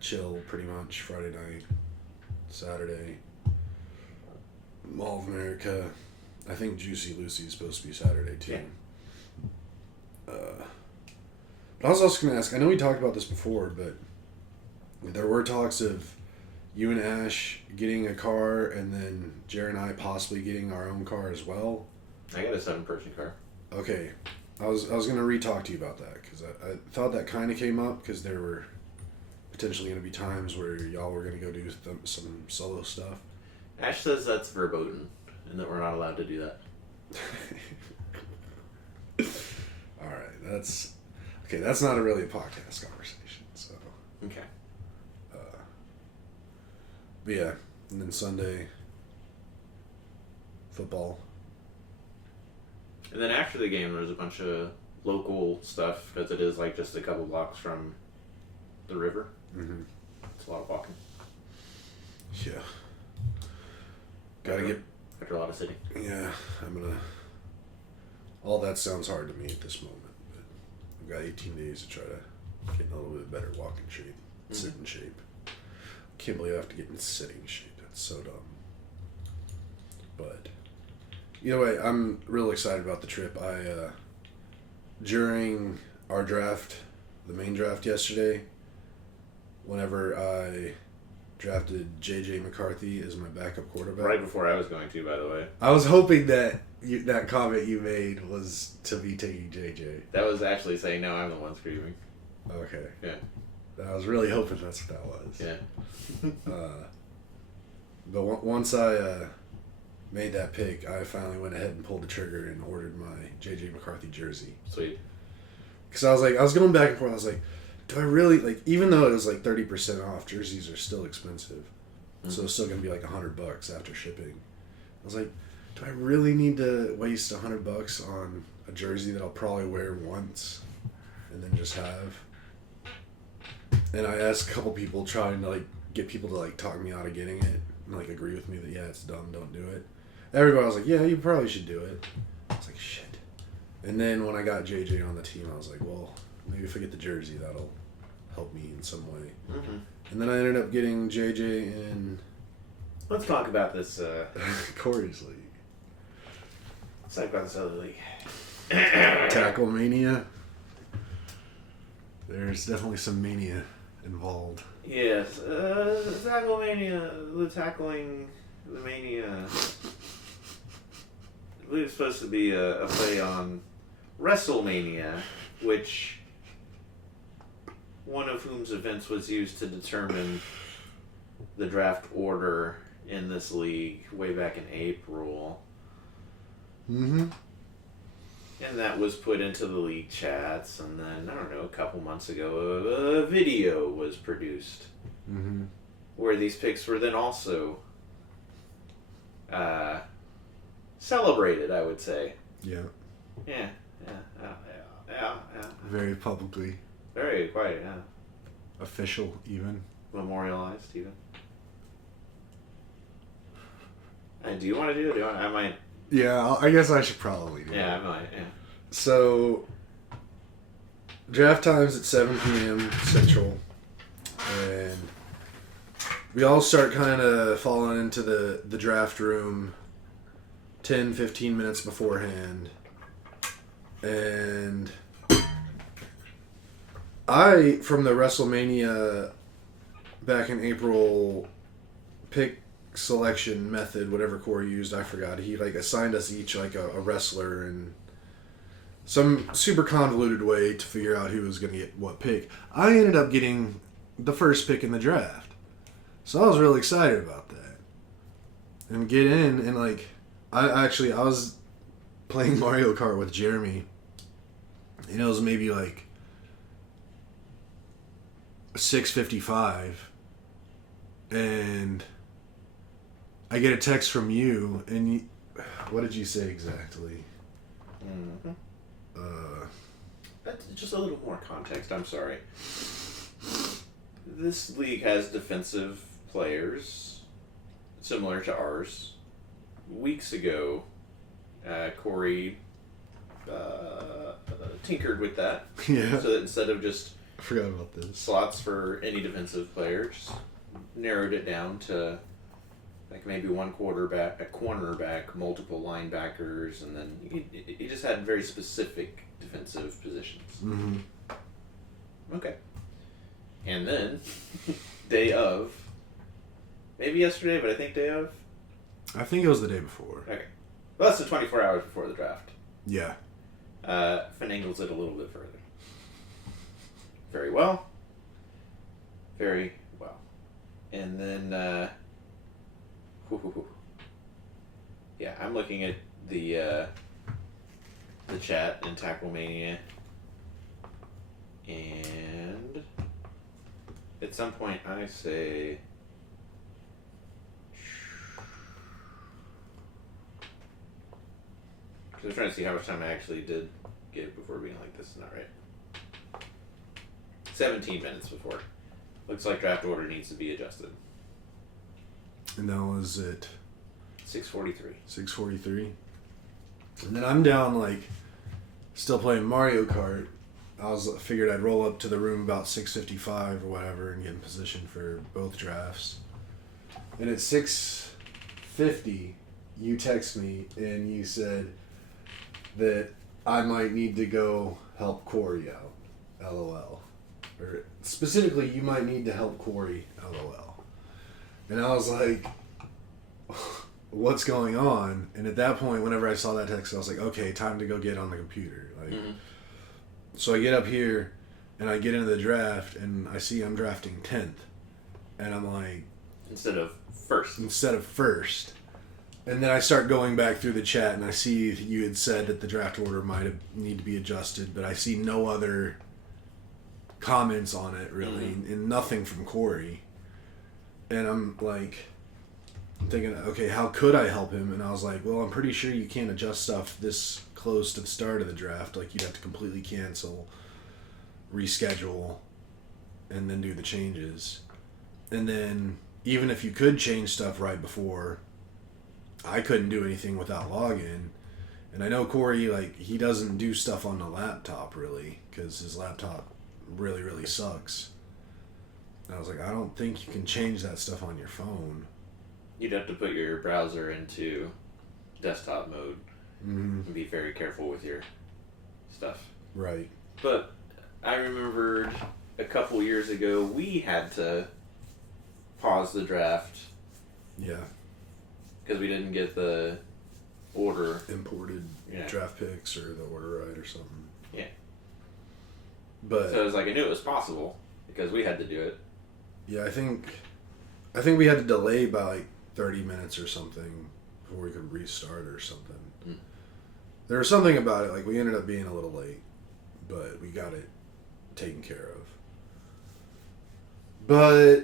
chill pretty much Friday night, Saturday, Mall of America. I think Juicy Lucy is supposed to be Saturday too. Yeah. But I was also going to ask, I know we talked about this before, but there were talks of you and Ash getting a car and then Jared and I possibly getting our own car as well. I got a 7-person car. Okay. I was going to re-talk to you about that because I thought that kind of came up because there were potentially going to be times where y'all were going to go do some solo stuff. Ash says that's verboten and that we're not allowed to do that. All right, that's not really a podcast conversation. So Okay. but yeah, and then Sunday football. And then after the game, there's a bunch of local stuff because it is like just a couple blocks from the river. Mm-hmm. It's a lot of walking. Yeah. Gotta get. After a lot of sitting. Yeah, I'm gonna. All that sounds hard to me at this moment, but I've got 18 days to try to get in a little bit better walking shape, sitting shape. Can't believe I have to get in sitting shape. That's so dumb. But either way, I'm real excited about the trip. During our draft, the main draft yesterday, whenever I drafted J.J. McCarthy as my backup quarterback. Right before I was going to, by the way. I was hoping that that comment you made was to be taking J.J. That was actually saying, no, I'm the one screaming. Okay. Yeah. I was really hoping that's what that was. Yeah. But once I made that pick, I finally went ahead and pulled the trigger and ordered my J.J. McCarthy jersey. Sweet. Because I was going back and forth. I was like, do I really, like, even though it was like 30% off, jerseys are still expensive. Mm-hmm. So it's still going to be like $100 after shipping. I was like, do I really need to waste $100 on a jersey that I'll probably wear once and then just have? And I asked a couple people trying to, like, get people to, like, talk me out of getting it and, like, agree with me that, yeah, it's dumb, don't do it. Everybody was like, yeah, you probably should do it. I was like, shit. And then when I got JJ on the team, I was like, well, maybe if I get the jersey, that'll help me in some way. Mm-hmm. And then I ended up getting JJ in... Let's talk about this... Corey's league. Let's talk about this other league. Tackle Mania. There's definitely some mania involved. Yes. Tackle Mania. The tackling... The mania... I believe it's supposed to be a play on WrestleMania, which one of whom's events was used to determine the draft order in this league way back in April. Mm-hmm. And that was put into the league chats, and then, I don't know, a couple months ago, a video was produced. Mm-hmm. Where these picks were then also celebrated, I would say. Yeah. Yeah. Very publicly. Very quite, yeah. Official, even. Memorialized, even. And do you want to do it? I might. Yeah, I guess I should probably do it. Yeah, I might, yeah. So, draft time's at 7 p.m. Central. And we all start kind of falling into the draft room 10, 15 minutes beforehand. And I, from the WrestleMania back in April pick selection method, whatever Corey used, I forgot. He like assigned us each like a wrestler and some super convoluted way to figure out who was going to get what pick. I ended up getting the first pick in the draft. So I was really excited about that. And get in and like I was playing Mario Kart with Jeremy. And it was maybe like 6:55, and I get a text from you, and what did you say exactly? Mm-hmm. That's just a little more context. I'm sorry. This league has defensive players similar to ours. Weeks ago, Corey tinkered with that. Yeah. So that instead of just I forgot about this. slots for any defensive player, just narrowed it down to like maybe one quarterback, a cornerback, multiple linebackers, and then he just had very specific defensive positions. Mm-hmm. Okay. And then, day of, maybe yesterday, but I think day of. I think it was the day before. Okay. Well, that's the 24 hours before the draft. Yeah. Finagles it a little bit further. Very well. Very well. And then, yeah, I'm looking at the chat in Tackle Mania, and at some point I say, because I was trying to see how much time I actually did give before being like, this is not right. 17 minutes before. Looks like draft order needs to be adjusted. And that was at 6:43. 6:43. And then I'm down like still playing Mario Kart. Figured I'd roll up to the room about 6:55 or whatever and get in position for both drafts. And at 6:50, you text me and you said that I might need to go help Corey out. LOL. Or specifically, you might need to help Corey. LOL. And I was like, what's going on? And at that point, whenever I saw that text, I was like, okay, time to go get on the computer. Like, mm-hmm. So I get up here, and I get into the draft, and I see I'm drafting 10th. And I'm like... Instead of first. And then I start going back through the chat, and I see you had said that the draft order might need to be adjusted, but I see no other comments on it, really, and nothing from Corey. And I'm like... thinking, okay, how could I help him? And I was like, well, I'm pretty sure you can't adjust stuff this close to the start of the draft. Like, you'd have to completely cancel, reschedule, and then do the changes. And then, even if you could change stuff right before, I couldn't do anything without login. And I know Corey, like, he doesn't do stuff on the laptop, really, because his laptop really, really sucks. And I was like, I don't think you can change that stuff on your phone. You'd have to put your browser into desktop mode Mm-hmm. and be very careful with your stuff. Right. But I remembered a couple years ago we had to pause the draft Yeah. because we didn't get the order. Imported draft picks or the order right or something. Yeah. But So it was like I knew it was possible because we had to do it. yeah, I think we had to delay by like 30 minutes or something before we could restart or something. There was something about it, like we ended up being a little late, but we got it taken care of. But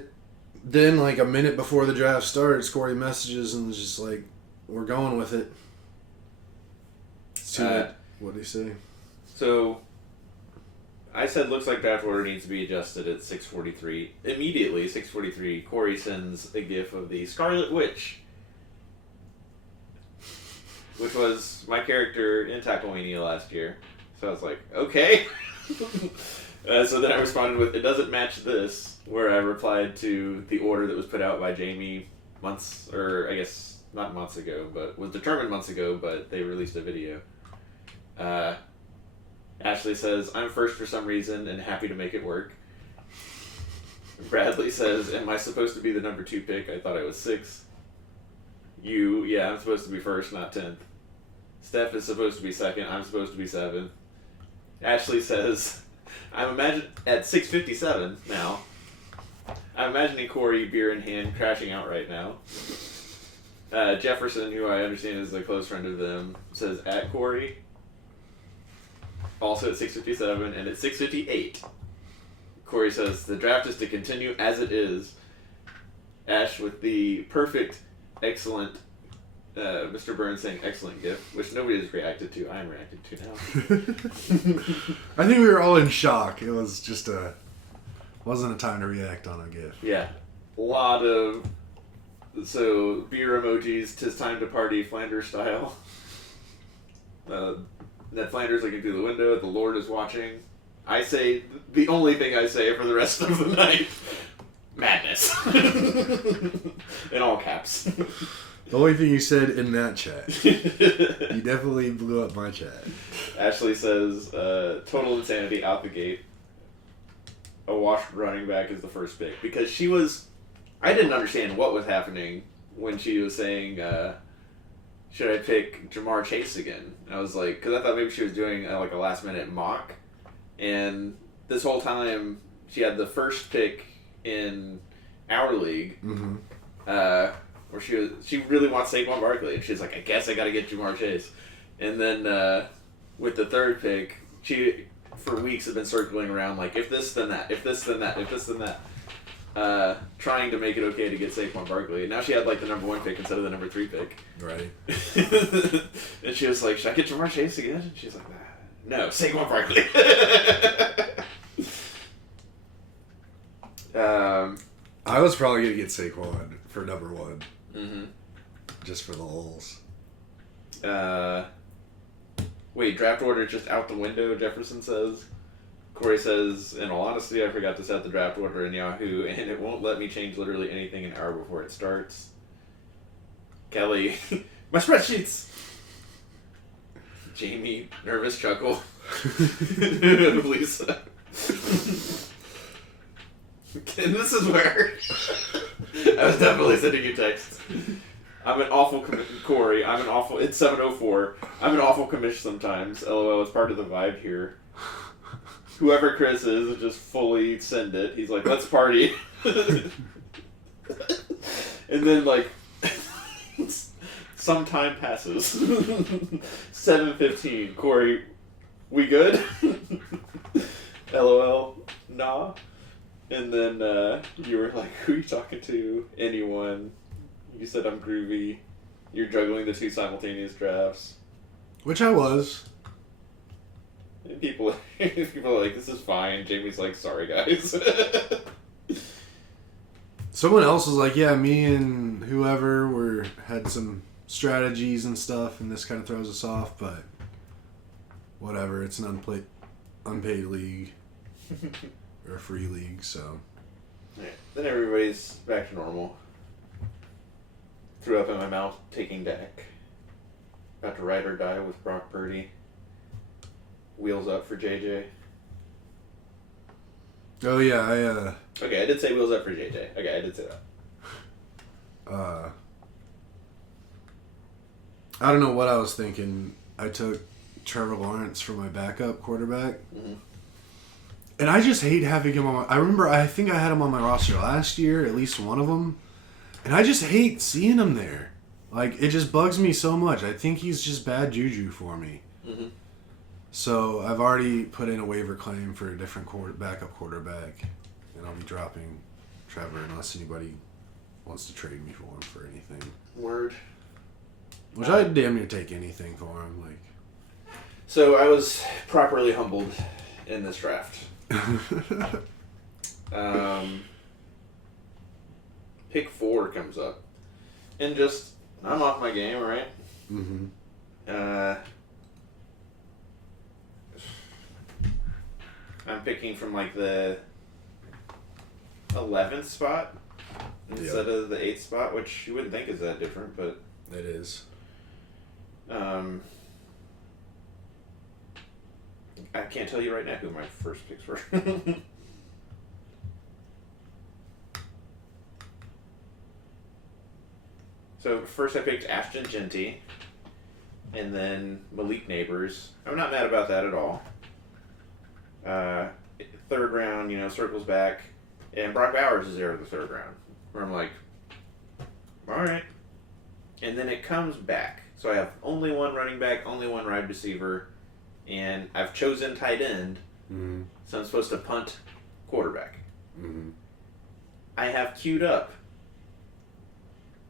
then like a minute before the draft starts, Corey messages and was just like, we're going with it. It's too late. What did he say? So I said looks like draft order needs to be adjusted at 6:43. Immediately, 6:43, Corey sends a gif of the Scarlet Witch, which was my character in Tacklemania last year. So I was like, okay. So then I responded with, it doesn't match this, where I replied to the order that was put out by Jamie months, or I guess not months ago, but was determined months ago, but they released a video. Ashley says, I'm first for some reason and happy to make it work. Bradley says, am I supposed to be the number 2 pick? I thought I was 6. Yeah, I'm supposed to be first, not 10th. Steph is supposed to be second. I'm supposed to be 7th. Ashley says, I'm imagining at 6:57 now. I'm imagining Corey, beer in hand, crashing out right now. Jefferson, who I understand is a close friend of them, says at Corey. Also at 6:57, and at 6:58, Corey says the draft is to continue as it is. Ash with the perfect, excellent, Mr. Burns saying excellent gift, which nobody has reacted to. I'm reacted to now. I think we were all in shock. It was just wasn't a time to react on a GIF. Yeah. A lot of, so, beer emojis, 'tis time to party, Flanders style. Ned Flanders looking through the window, the Lord is watching. I say, the only thing I say for the rest of the night, madness. In all caps. The only thing you said in that chat. You definitely blew up my chat. Ashley says, total insanity out the gate. A washed running back is the first pick. Because she was... I didn't understand what was happening when she was saying, should I pick Jamar Chase again? And I was like... Because I thought maybe she was doing like a last minute mock. And this whole time, she had the first pick in our league. Mm-hmm. Where she really wants Saquon Barkley, and she's like, I guess I got to get Jamar Chase. And then with the third pick, she for weeks had been circling around like, if this then that, if this then that, if this then that, trying to make it okay to get Saquon Barkley. And now she had like the number 1 pick instead of the number 3 pick. Right. And she was like, should I get Jamar Chase again? And she's like, no, Saquon Barkley. I was probably gonna get Saquon for number 1. Mm-hmm. Just for the lulz. Wait, draft order just out the window, Jefferson says. Corey says, in all honesty, I forgot to set the draft order in Yahoo, and it won't let me change literally anything an hour before it starts. Kelly, my spreadsheets! Jamie, nervous chuckle. Lisa. And this is where I was definitely sending you texts. I'm an awful Corey. I'm an awful. It's 7:04. I'm an awful commish sometimes. LOL. It's part of the vibe here. whoever Chris is just fully send it. He's like, let's party. And then, like, some time passes. 7:15. Corey, we good? LOL. Nah. And then you were like, who are you talking to? Anyone. You said I'm groovy. You're juggling the 2 simultaneous drafts. Which I was. And people are like, this is fine. Jamie's like, sorry guys. Someone else was like, yeah, me and whoever had some strategies and stuff, and this kind of throws us off, but whatever. It's an unpaid league. Or a free league, so. Yeah. Then everybody's back to normal. Threw up in my mouth, taking Dak. About to ride or die with Brock Purdy. Wheels up for JJ. Oh yeah, Okay, I did say wheels up for JJ. Okay, I did say that. I don't know what I was thinking. I took Trevor Lawrence for my backup quarterback. Mm-hmm. And I just hate having him on I think I had him on my roster last year, at least one of them. And I just hate seeing him there. Like, it just bugs me so much. I think he's just bad juju for me. Mm-hmm. So I've already put in a waiver claim for a different backup quarterback. And I'll be dropping Trevor unless anybody wants to trade me for him for anything. Word. Which I'd damn near take anything for him. Like. So I was properly humbled in this draft. Pick 4 comes up, and just I'm off my game, right? Mm-hmm. I'm picking from like the 11th spot instead of the 8th spot, which you wouldn't think is that different, but it is. I can't tell you right now who my first picks were. So first I picked Ashton Genty, and then Malik Neighbors. I'm not mad about that at all. 3rd round, circles back, and Brock Bowers is there in the 3rd round, where I'm like, all right. And then it comes back. So I have only one running back, only one wide receiver, and I've chosen tight end, so I'm supposed to punt quarterback. Mm-hmm. I have queued up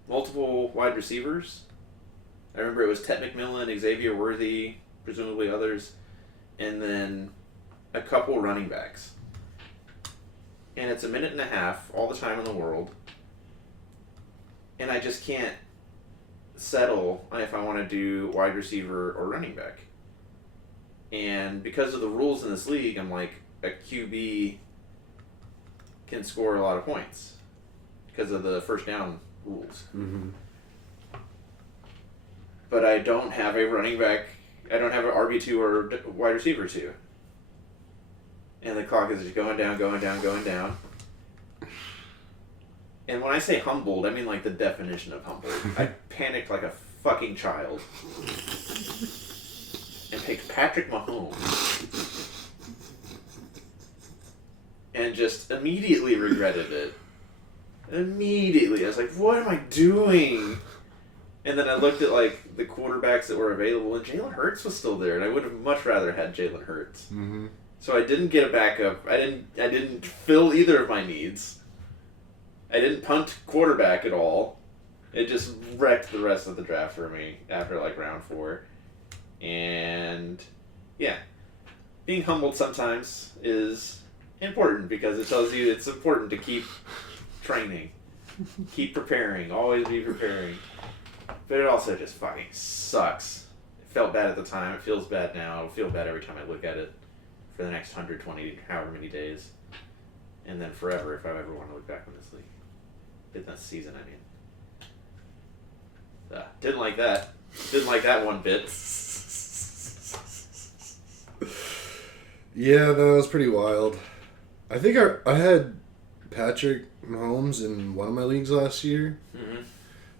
multiple wide receivers. I remember it was Ted McMillan, Xavier Worthy, presumably others, and then a couple running backs. And it's a minute and a half, all the time in the world, and I just can't settle on if I want to do wide receiver or running back. And because of the rules in this league, I'm like, a QB can score a lot of points because of the first down rules. Mm-hmm. But I don't have a running back. I don't have an RB2 or wide receiver 2. And the clock is just going down, going down, going down. And when I say humbled, I mean like the definition of humbled. I panicked like a fucking child. And picked Patrick Mahomes. And just immediately regretted it. Immediately. I was like, what am I doing? And then I looked at like the quarterbacks that were available, and Jalen Hurts was still there, and I would have much rather had Jalen Hurts. Mm-hmm. So I didn't get a backup. I didn't fill either of my needs. I didn't punt quarterback at all. It just wrecked the rest of the draft for me after like round 4. And yeah, being humbled sometimes is important because it tells you it's important to keep training, keep preparing, always be preparing. But it also just fucking sucks. It felt bad at the time. It feels bad now. It'll feel bad every time I look at it for the next 120, however many days. And then forever if I ever want to look back on this league. This season, I mean. Didn't like that. Didn't like that one bit. Yeah, that was pretty wild. I think I had Patrick Mahomes in one of my leagues last year. Mm-hmm.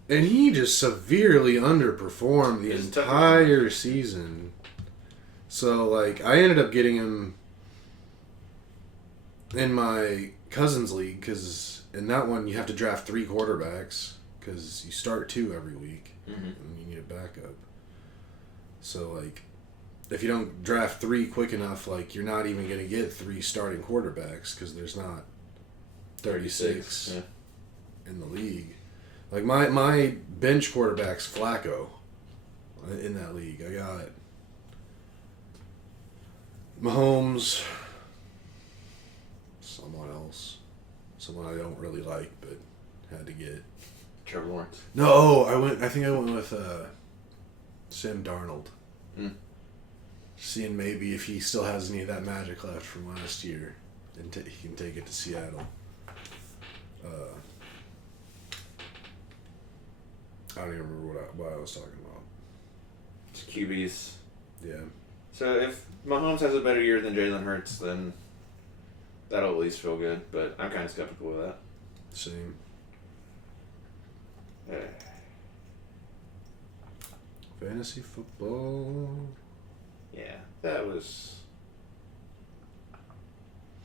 And he just severely underperformed the entire season. So, like, I ended up getting him in my cousin's league, because in that one you have to draft 3 quarterbacks because you start 2 every week, and you need a backup. So like, if you don't draft 3 quick enough, like you're not even gonna get 3 starting quarterbacks because there's not 36 in the league. Like my bench quarterback's Flacco in that league. I got Mahomes, someone else, someone I don't really like, but had to get. Trevor Lawrence. No, I think I went with Sam Darnold. Seeing maybe if he still has any of that magic left from last year, and he can take it to Seattle. I don't even remember what I was talking about. It's QBs. Yeah. So if Mahomes has a better year than Jalen Hurts, then that'll at least feel good. But I'm kind of skeptical of that. Same. Fantasy football. Yeah, that was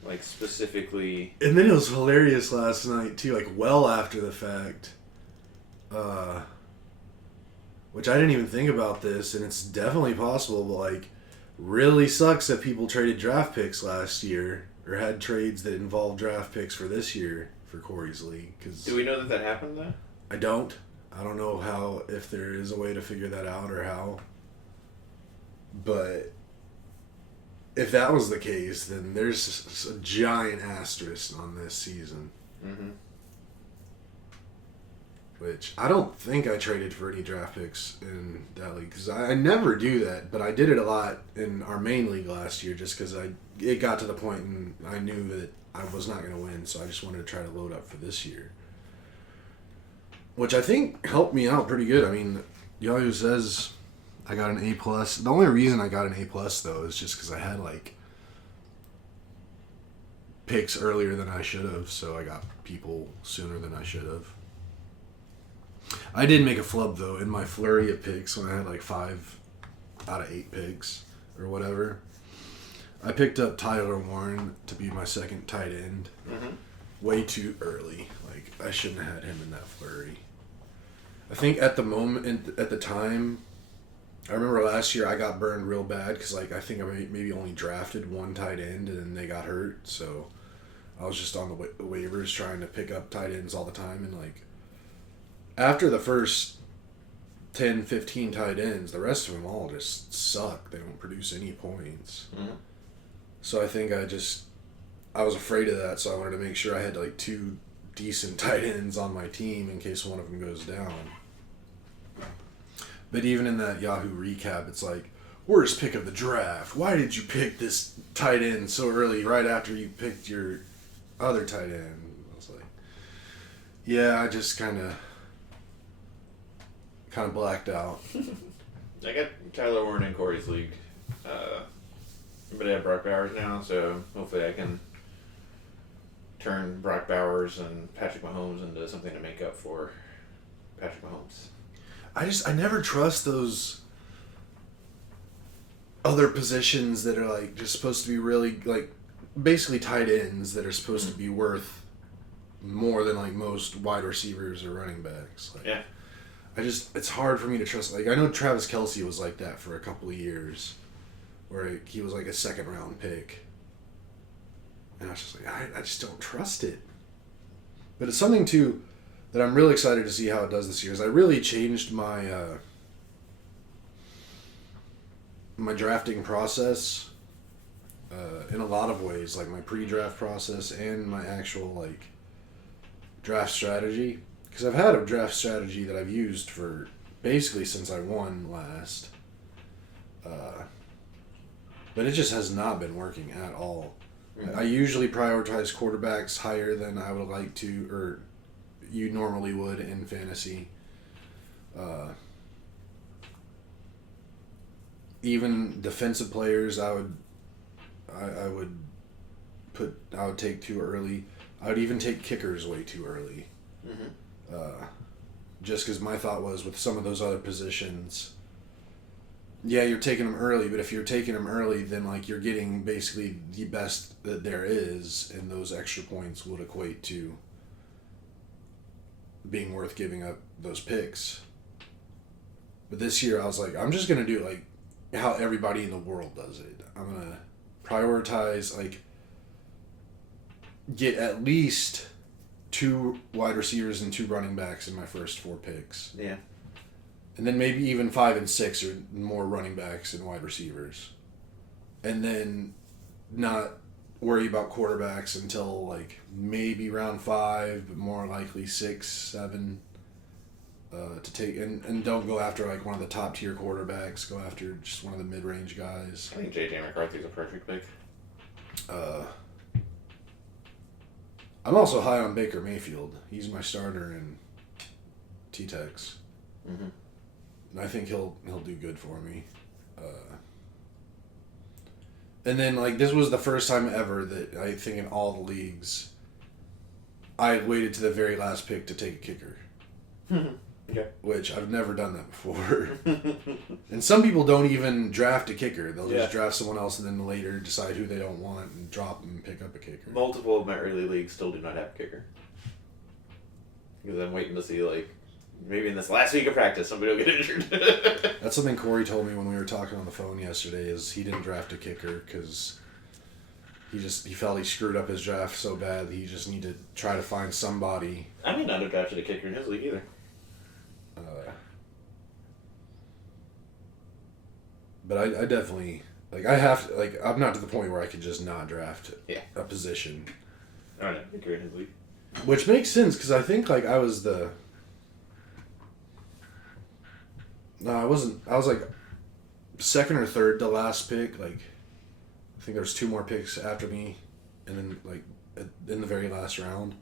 like specifically. And then it was hilarious last night too, like well after the fact. Which I didn't even think about this, and it's definitely possible, but like, really sucks that people traded draft picks last year, or had trades that involved draft picks for this year for Corey's league. Cause Do we know that happened though? I don't know how, if there is a way to figure that out or how. But if that was the case, then there's a giant asterisk on this season. Which I don't think I traded for any draft picks in that league, because I never do that, but I did it a lot in our main league last year just because it got to the point and I knew that I was not going to win, so I just wanted to try to load up for this year. Which I think helped me out pretty good. I mean, Yahoo says I got an A+. The only reason I got an A+, though, is just because I had, like, picks earlier than I should have, so I got people sooner than I should have. I did make a flub, though, in my flurry of picks when I had, like, 5 out of 8 picks or whatever. I picked up Tyler Warren to be my second tight end way too early. Like, I shouldn't have had him in that flurry. I think at the time, I remember last year I got burned real bad because, like, I think I maybe only drafted 1 tight end and then they got hurt. So I was just on the waivers trying to pick up tight ends all the time. And, like, after the first 10, 15 tight ends, the rest of them all just suck. They don't produce any points. So I think I was afraid of that, so I wanted to make sure I had, like, 2 decent tight ends on my team in case one of them goes down. But even in that Yahoo recap, it's like, worst pick of the draft. Why did you pick this tight end so early, right after you picked your other tight end? I was like, yeah, I just kind of blacked out. I got Tyler Warren in Corey's league. But I have Brock Bowers now, so hopefully I can turn Brock Bowers and Patrick Mahomes into something to make up for Patrick Mahomes. I never trust those other positions that are, like, just supposed to be really, like, basically tight ends that are supposed to be worth more than, like, most wide receivers or running backs. Like, yeah. It's hard for me to trust. Like, I know Travis Kelce was like that for a couple of years, where he was like a 2nd round pick. And I was just like, I just don't trust it. But it's something, too, that I'm really excited to see how it does this year. Is I really changed my my drafting process in a lot of ways, like my pre-draft process and my actual, like, draft strategy. Because I've had a draft strategy that I've used for basically since I won last. But it just has not been working at all. I usually prioritize quarterbacks higher than I would like to, or you normally would in fantasy. Even defensive players, I would take too early. I would even take kickers way too early. Just because my thought was with some of those other positions, Yeah, you're taking them early, but if you're taking them early, then like you're getting basically the best that there is, and those extra points would equate to being worth giving up those picks. But this year, I was like, I'm just gonna do it like how everybody in the world does it. I'm gonna prioritize like get at least 2 wide receivers and 2 running backs in my first 4 picks. Yeah. And then maybe even 5 and 6 or more running backs and wide receivers. And then not worry about quarterbacks until like maybe round 5, but more likely 6, 7 to take. And don't go after like one of the top tier quarterbacks. Go after just one of the mid-range guys. I think J.J. McCarthy's a perfect pick. I'm also high on Baker Mayfield. He's my starter in T-Tex. Mm-hmm. And I think he'll do good for me. And then like this was the first time ever that I think in all the leagues I waited to the very last pick to take a kicker. Okay. Which I've never done that before. And some people don't even draft a kicker. They'll just draft someone else and then later decide who they don't want and drop and pick up a kicker. Multiple of my early leagues still do not have a kicker. Because I'm waiting to see, like, maybe in this last week of practice, somebody will get injured. That's something Corey told me when we were talking on the phone yesterday, is he didn't draft a kicker because he felt he screwed up his draft so bad that he just needed to try to find somebody. I may not have drafted a kicker in his league either. But I definitely, like, I have to, like, I'm not to the point where I could just not draft a position. I don't know, kicker in his league. Which makes sense, because I think, like, I was like second or third to last pick. Like, I think there was 2 more picks after me, and then, like, in the very last round.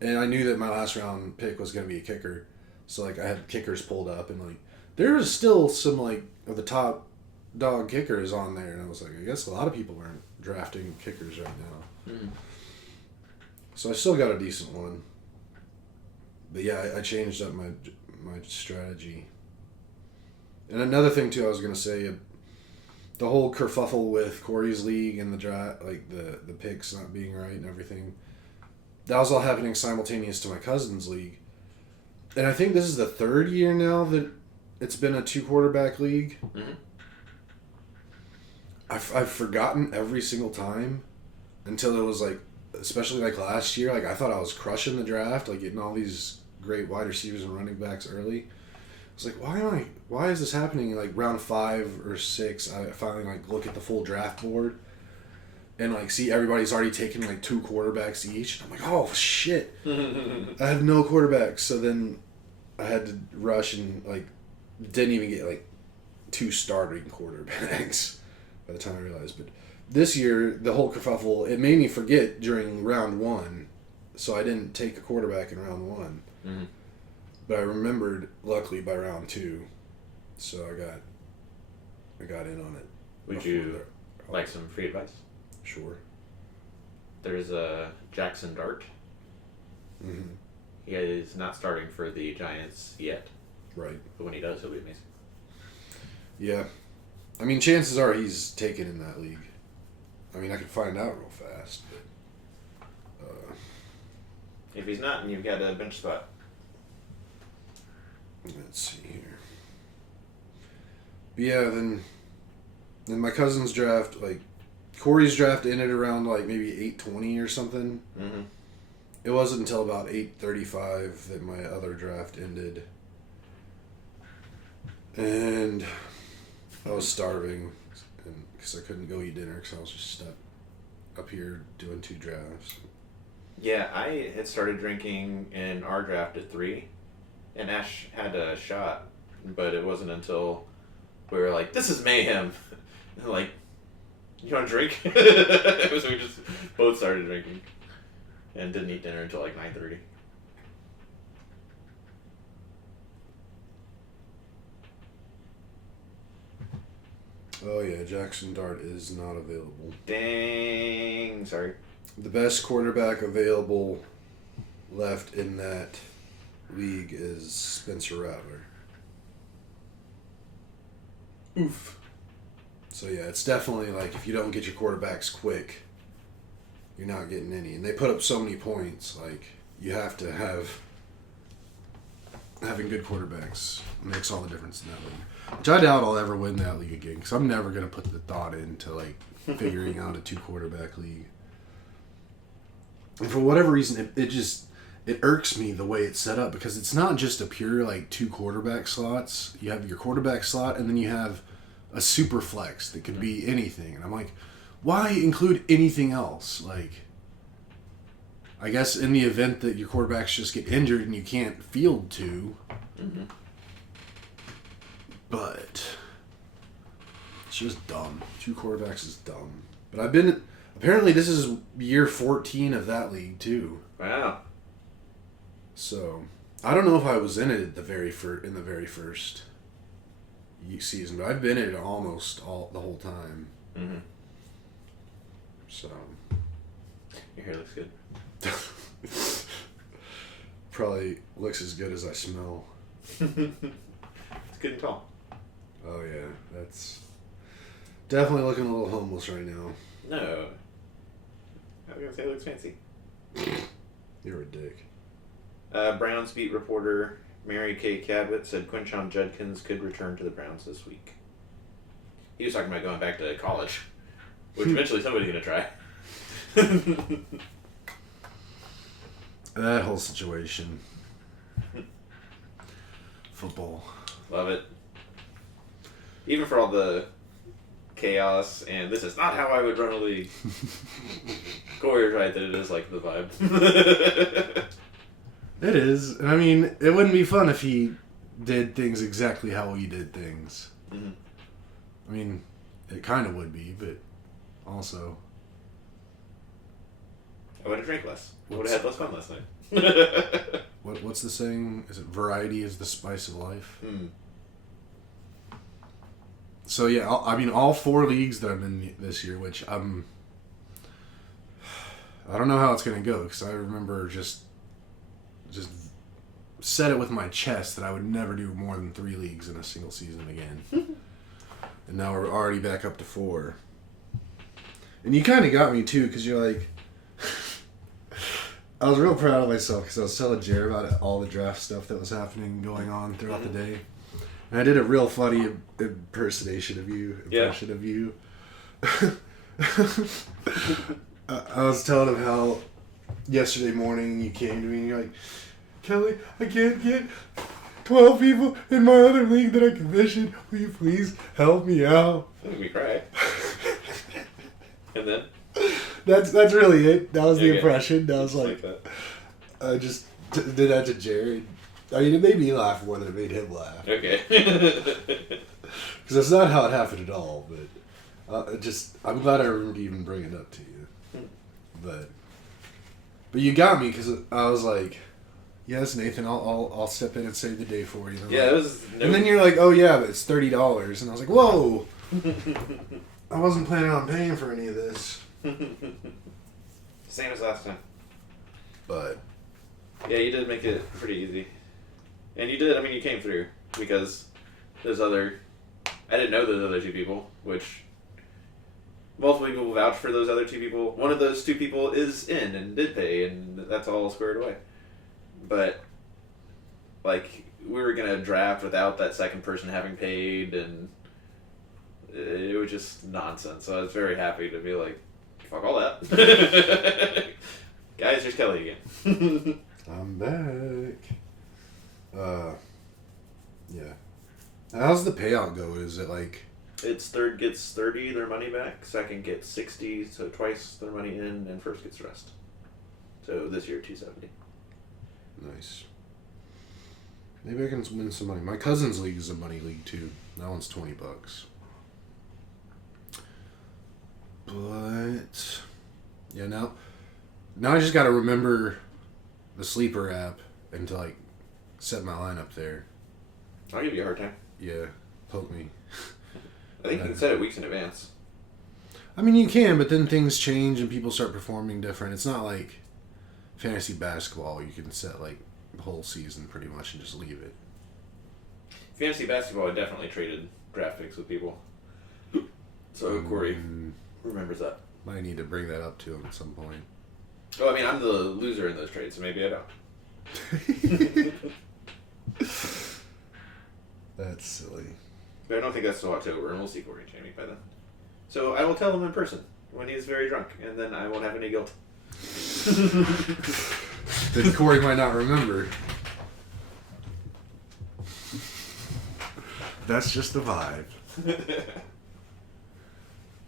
And I knew that my last round pick was going to be a kicker. So, like, I had kickers pulled up, and, like, there was still some, like, of the top dog kickers on there. And I was like, I guess a lot of people aren't drafting kickers right now. Mm-hmm. So I still got a decent one. But yeah, I changed up my strategy. And another thing, too, I was going to say, the whole kerfuffle with Corey's league and the draft, like, the picks not being right and everything, that was all happening simultaneous to my cousin's league. And I think this is the 3rd year now that it's been a 2-quarterback league. Mm-hmm. I've forgotten every single time until it was like, especially like last year, like I thought I was crushing the draft, like getting all these great wide receivers and running backs early. I was like, why is this happening? Like round 5 or 6, I finally like look at the full draft board and like see everybody's already taken like 2 quarterbacks each. I'm like, oh shit, I have no quarterbacks. So then I had to rush and like didn't even get like 2 starting quarterbacks by the time I realized. But this year, the whole kerfuffle, it made me forget during round 1, so I didn't take a quarterback in round 1. Mm-hmm. But I remembered, luckily, by round 2, so I got in on it. Would you like some free advice? Sure. There's a Jackson Dart. Mm-hmm. He is not starting for the Giants yet. Right. But when he does, he'll be amazing. Yeah. I mean, chances are he's taken in that league. I mean, I can find out real fast. But, if he's not, and you've got a bench spot. Let's see here. But yeah, then my cousin's draft, like, Corey's draft ended around, like, maybe 8:20 or something. Mm-hmm. It wasn't until about 8:35 that my other draft ended. And I was starving because I couldn't go eat dinner because I was just stuck up here doing 2 drafts. Yeah, I had started drinking in our draft at 3, and Ash had a shot, but it wasn't until we were like, this is mayhem. And like, you want to drink? So we just both started drinking and didn't eat dinner until like 9:30. Oh yeah, Jackson Dart is not available. Dang, sorry. The best quarterback available left in that league is Spencer Rattler. Oof. So yeah, it's definitely like if you don't get your quarterbacks quick, you're not getting any. And they put up so many points. Like you have to having good quarterbacks makes all the difference in that league. Which I doubt I'll ever win that league again because I'm never gonna put the thought into like figuring out a 2-quarterback league. And for whatever reason, it irks me the way it's set up because it's not just a pure like 2 quarterback slots. You have your quarterback slot and then you have a super flex that could be anything. And I'm like, why include anything else? Like, I guess in the event that your quarterbacks just get injured and you can't field 2. Mm-hmm. But it's just dumb. 2 quarterbacks is dumb. But apparently this is year 14 of that league too. Wow. So I don't know if I was in it at the very first season, but I've been in it almost the whole time. Mm-hmm. So Your hair looks good. probably looks as good as I smell. It's good and tall. Oh yeah, that's definitely looking a little homeless right now. No. I was gonna say it looks fancy. You're a dick. Browns beat reporter Mary Kay Cabot said Quinshon Judkins could return to the Browns this week. He was talking about going back to college, which eventually somebody's gonna try. That whole situation. Football. Love it. Even for all the chaos and this is not how I would run a league. Corey's right that it is like the vibe. It is. I mean, it wouldn't be fun if he did things exactly how he did things. Mm-hmm. I mean, it kind of would be, but also... I would have drank less. I would have had less fun last night. What's the saying? Is it variety is the spice of life? Hmm. So yeah, I mean, all 4 leagues that I'm in this year, which I don't know how it's going to go, because I remember just said it with my chest that I would never do more than 3 leagues in a single season again. And now we're already back up to 4. And you kind of got me too, because you're like... I was real proud of myself because I was telling Jared about all the draft stuff that was happening, going on throughout the day. And I did a real funny impression of you. I was telling him how yesterday morning you came to me and you're like, Kelly, I can't get 12 people in my other league that I commissioned. Will you please help me out? That made me cry. And then? That's really it. That was the Okay. impression. I was like that. I just did that to Jared. I mean, it made me laugh more than it made him laugh. Okay. Because that's not how it happened at all. But I'm glad I remembered to even bring it up to you. But you got me because I was like, yes, Nathan, I'll step in and save the day for you. And Yeah, like, it was. and then you're like, oh yeah, but it's $30, and I was like, whoa. I wasn't planning on paying for any of this. Same as last time. But Yeah, you did make it pretty easy. And you did, I mean, you came through because I didn't know those other 2 people, which multiple people vouch for those other 2 people. One of those 2 people is in and did pay, and that's all squared away. But, like, we were going to draft without that second person having paid, and it was just nonsense. So I was very happy to be like, fuck all that. Guys, here's Kelly again. I'm back. Yeah. How's the payout go? Is it like... It's third gets 30 their money back, second gets 60, so twice their money in, and first gets the rest. So this year, 270. Nice. Maybe I can win some money. My cousin's league is a money league too. That one's $20. But yeah, now I just gotta remember the sleeper app and to like set my lineup there. I'll give you a hard time. Yeah, poke me. I think you can set it weeks in advance. I mean, you can, but then things change and people start performing different. It's not like fantasy basketball. You can set like the whole season pretty much and just leave it. Fantasy basketball, I definitely traded draft picks with people. So Corey remembers that. Might need to bring that up to him at some point. Oh, I mean, I'm the loser in those trades, so maybe I don't. That's silly. But I don't think that's till October, and we'll see Corey and Jamie by then. So I will tell him in person when he's very drunk, and then I won't have any guilt. Then Corey might not remember. That's just the vibe.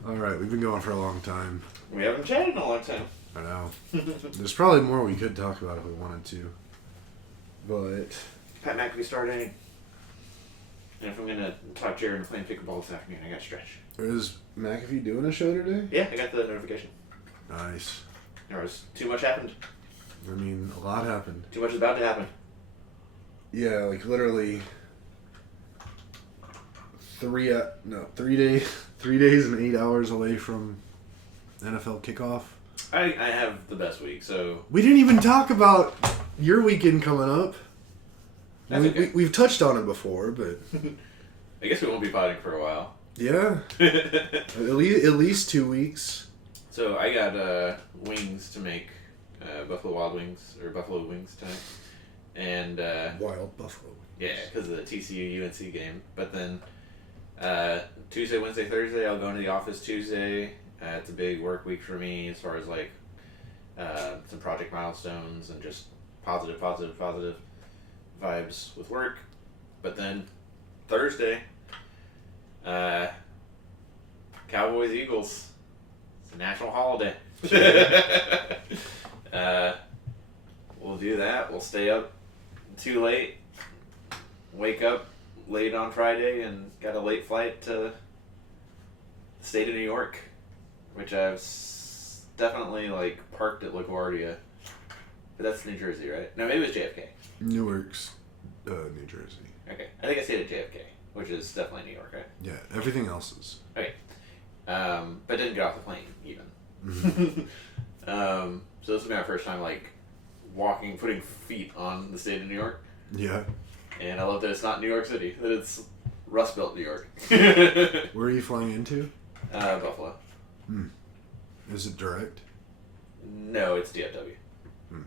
Alright, we've been going for a long time. We haven't chatted in a long time. I know. There's probably more we could talk about if we wanted to. But... Pat McAfee starting. And if I'm going to talk Jared and playing pickleball this afternoon, I got to stretch. is McAfee doing a show today? Yeah, I got the notification. Nice. There was too much happened. I mean, a lot happened. Too much is about to happen. Yeah, like literally 3 days and 8 hours away from NFL kickoff. I have the best week, so... We didn't even talk about your weekend coming up. That's okay. We've touched on it before, but... I guess we won't be potting for a while. Yeah. at least 2 weeks. So I got wings to make, Buffalo Wild Wings, or Buffalo Wings tonight. And... Wild Buffalo. Yeah, because of the TCU-UNC game. But then Tuesday, Wednesday, Thursday, I'll go into the office Tuesday. It's a big work week for me as far as like some project milestones and just positive vibes with work. But then Thursday, Cowboys Eagles. It's a national holiday. We'll do that. We'll stay up too late. Wake up late on Friday and got a late flight to the state of New York, which I've definitely like parked at LaGuardia. But that's New Jersey, right? No, maybe it was JFK. Newark's New Jersey. Okay, I think I stayed at JFK, which is definitely New York, right? Yeah, everything else is. Okay, but didn't get off the plane even. Mm-hmm. So this will be my first time like putting feet on the state of New York. Yeah. And I love that it's not New York City, that it's Rust Belt, New York. Where are you flying into? Buffalo. Hmm. Is it direct? No, it's DFW. Hmm.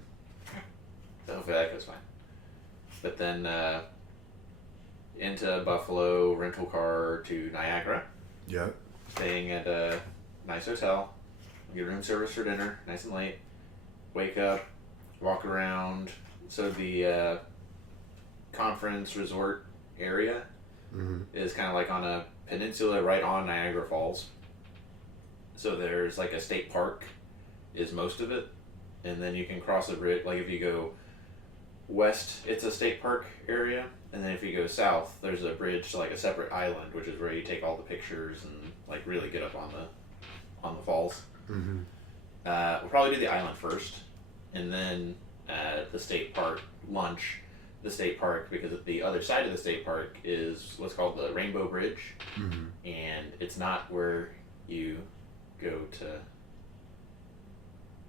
So hopefully that goes fine. But then into Buffalo, rental car to Niagara. Yeah. Staying at a nice hotel. Get room service for dinner, nice and late. Wake up, walk around. So the conference resort area is kind of like on a peninsula right on Niagara Falls. So there's like a state park is most of it, and then you can cross a bridge. Like if you go west, it's a state park area, and then if you go south, there's a bridge to like a separate island, which is where you take all the pictures and like really get up on the falls. Mm-hmm. We'll probably do the island first, and then the state park lunch. The state park, because the other side of the state park is what's called the Rainbow Bridge, and it's not where you go to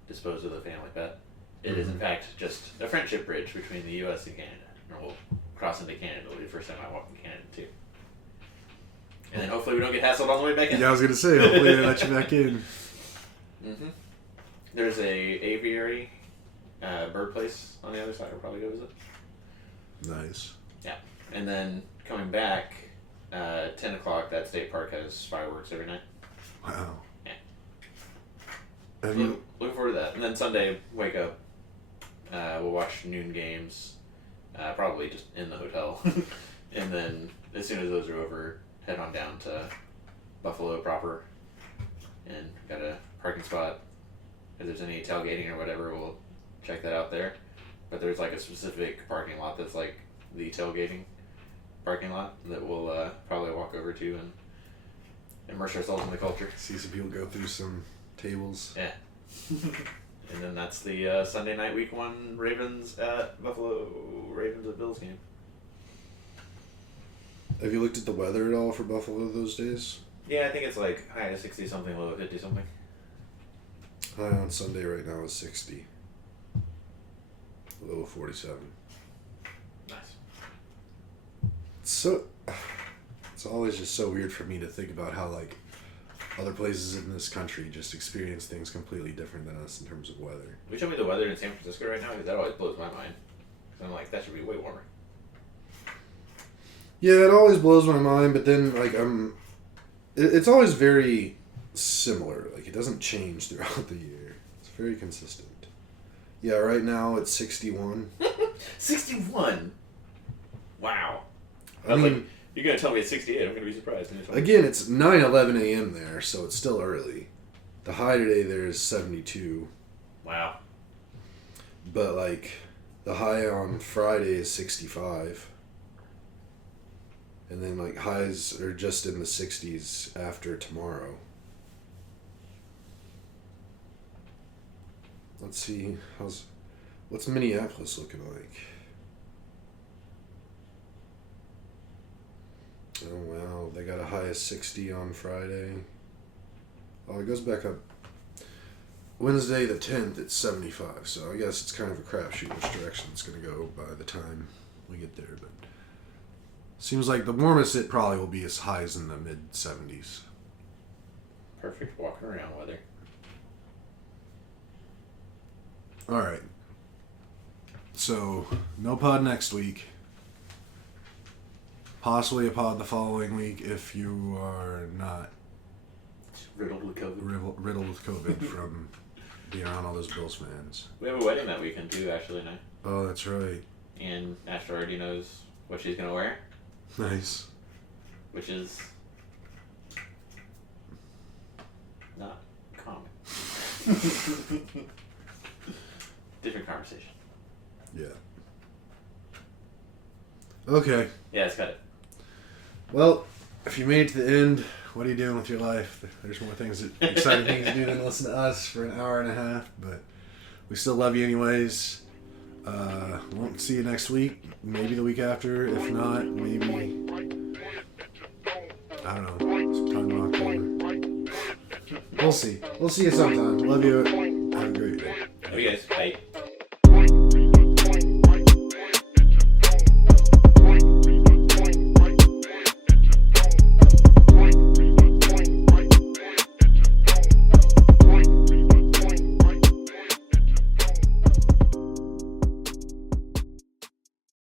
dispose of the family pet. It is in fact just a friendship bridge between the U.S. and Canada. And we'll cross into Canada. It'll be the first time I walk in Canada too. And then hopefully we don't get hassled on the way back in. Yeah, I was gonna say hopefully they let you back in. Mm-hmm. There's a aviary bird place on the other side. We'll probably go visit. Nice. Yeah, and then coming back, 10 o'clock, that state park has fireworks every night. Wow. Yeah. Have you? Looking forward to that. And then Sunday, wake up, we'll watch noon games, probably just in the hotel. And then as soon as those are over, head on down to Buffalo proper and got a parking spot. If there's any tailgating or whatever, we'll check that out there. But there's like a specific parking lot that's like the tailgating parking lot that we'll probably walk over to and immerse ourselves in the culture. See some people go through some tables. Yeah. And then that's the Sunday night week one Ravens at Bills game. Have you looked at the weather at all for Buffalo those days? Yeah, I think it's like high of 60 something, low of 50 something. High on Sunday right now is 60. Low of 47. Nice. It's It's always just so weird for me to think about how like other places in this country just experience things completely different than us in terms of weather. Will you show me the weather in San Francisco right now? Because that always blows my mind. Because I'm like, that should be way warmer. Yeah, it always blows my mind, but then like it's always very similar. Like it doesn't change throughout the year. It's very consistent. Yeah, right now it's 61. 61. Wow. I mean, like, you're gonna tell me it's 68. I'm gonna be surprised. Again, it's 9:11 a.m. there, so it's still early. The high today there is 72. Wow. But like the high on Friday is 65. And then like highs are just in the 60s after tomorrow. Let's see what's Minneapolis looking like? Oh wow, they got a high of 60 on Friday. Oh, it goes back up. Wednesday the 10th, it's 75. So I guess it's kind of a crapshoot which direction it's going to go by the time we get there. But seems like the warmest it probably will be as high as in the mid 70s. Perfect walking around weather. All right. So no pod next week. Possibly a pod the following week if you are not riddled with COVID. Riddled with COVID from being around all those Bills fans. We have a wedding that weekend too, actually, now. Oh, that's right. And Ashley already knows what she's gonna wear. Nice. Which is not common. Different conversation. Yeah. Okay. Yeah, it's got it. Well, if you made it to the end, what are you doing with your life? There's more exciting things to do than listen to us for an hour and a half, but we still love you anyways. Won't see you next week. Maybe the week after. If not, maybe I don't know. Sometime in October. We'll see. We'll see you sometime. Love you. Have a great day. Love you guys. Bye.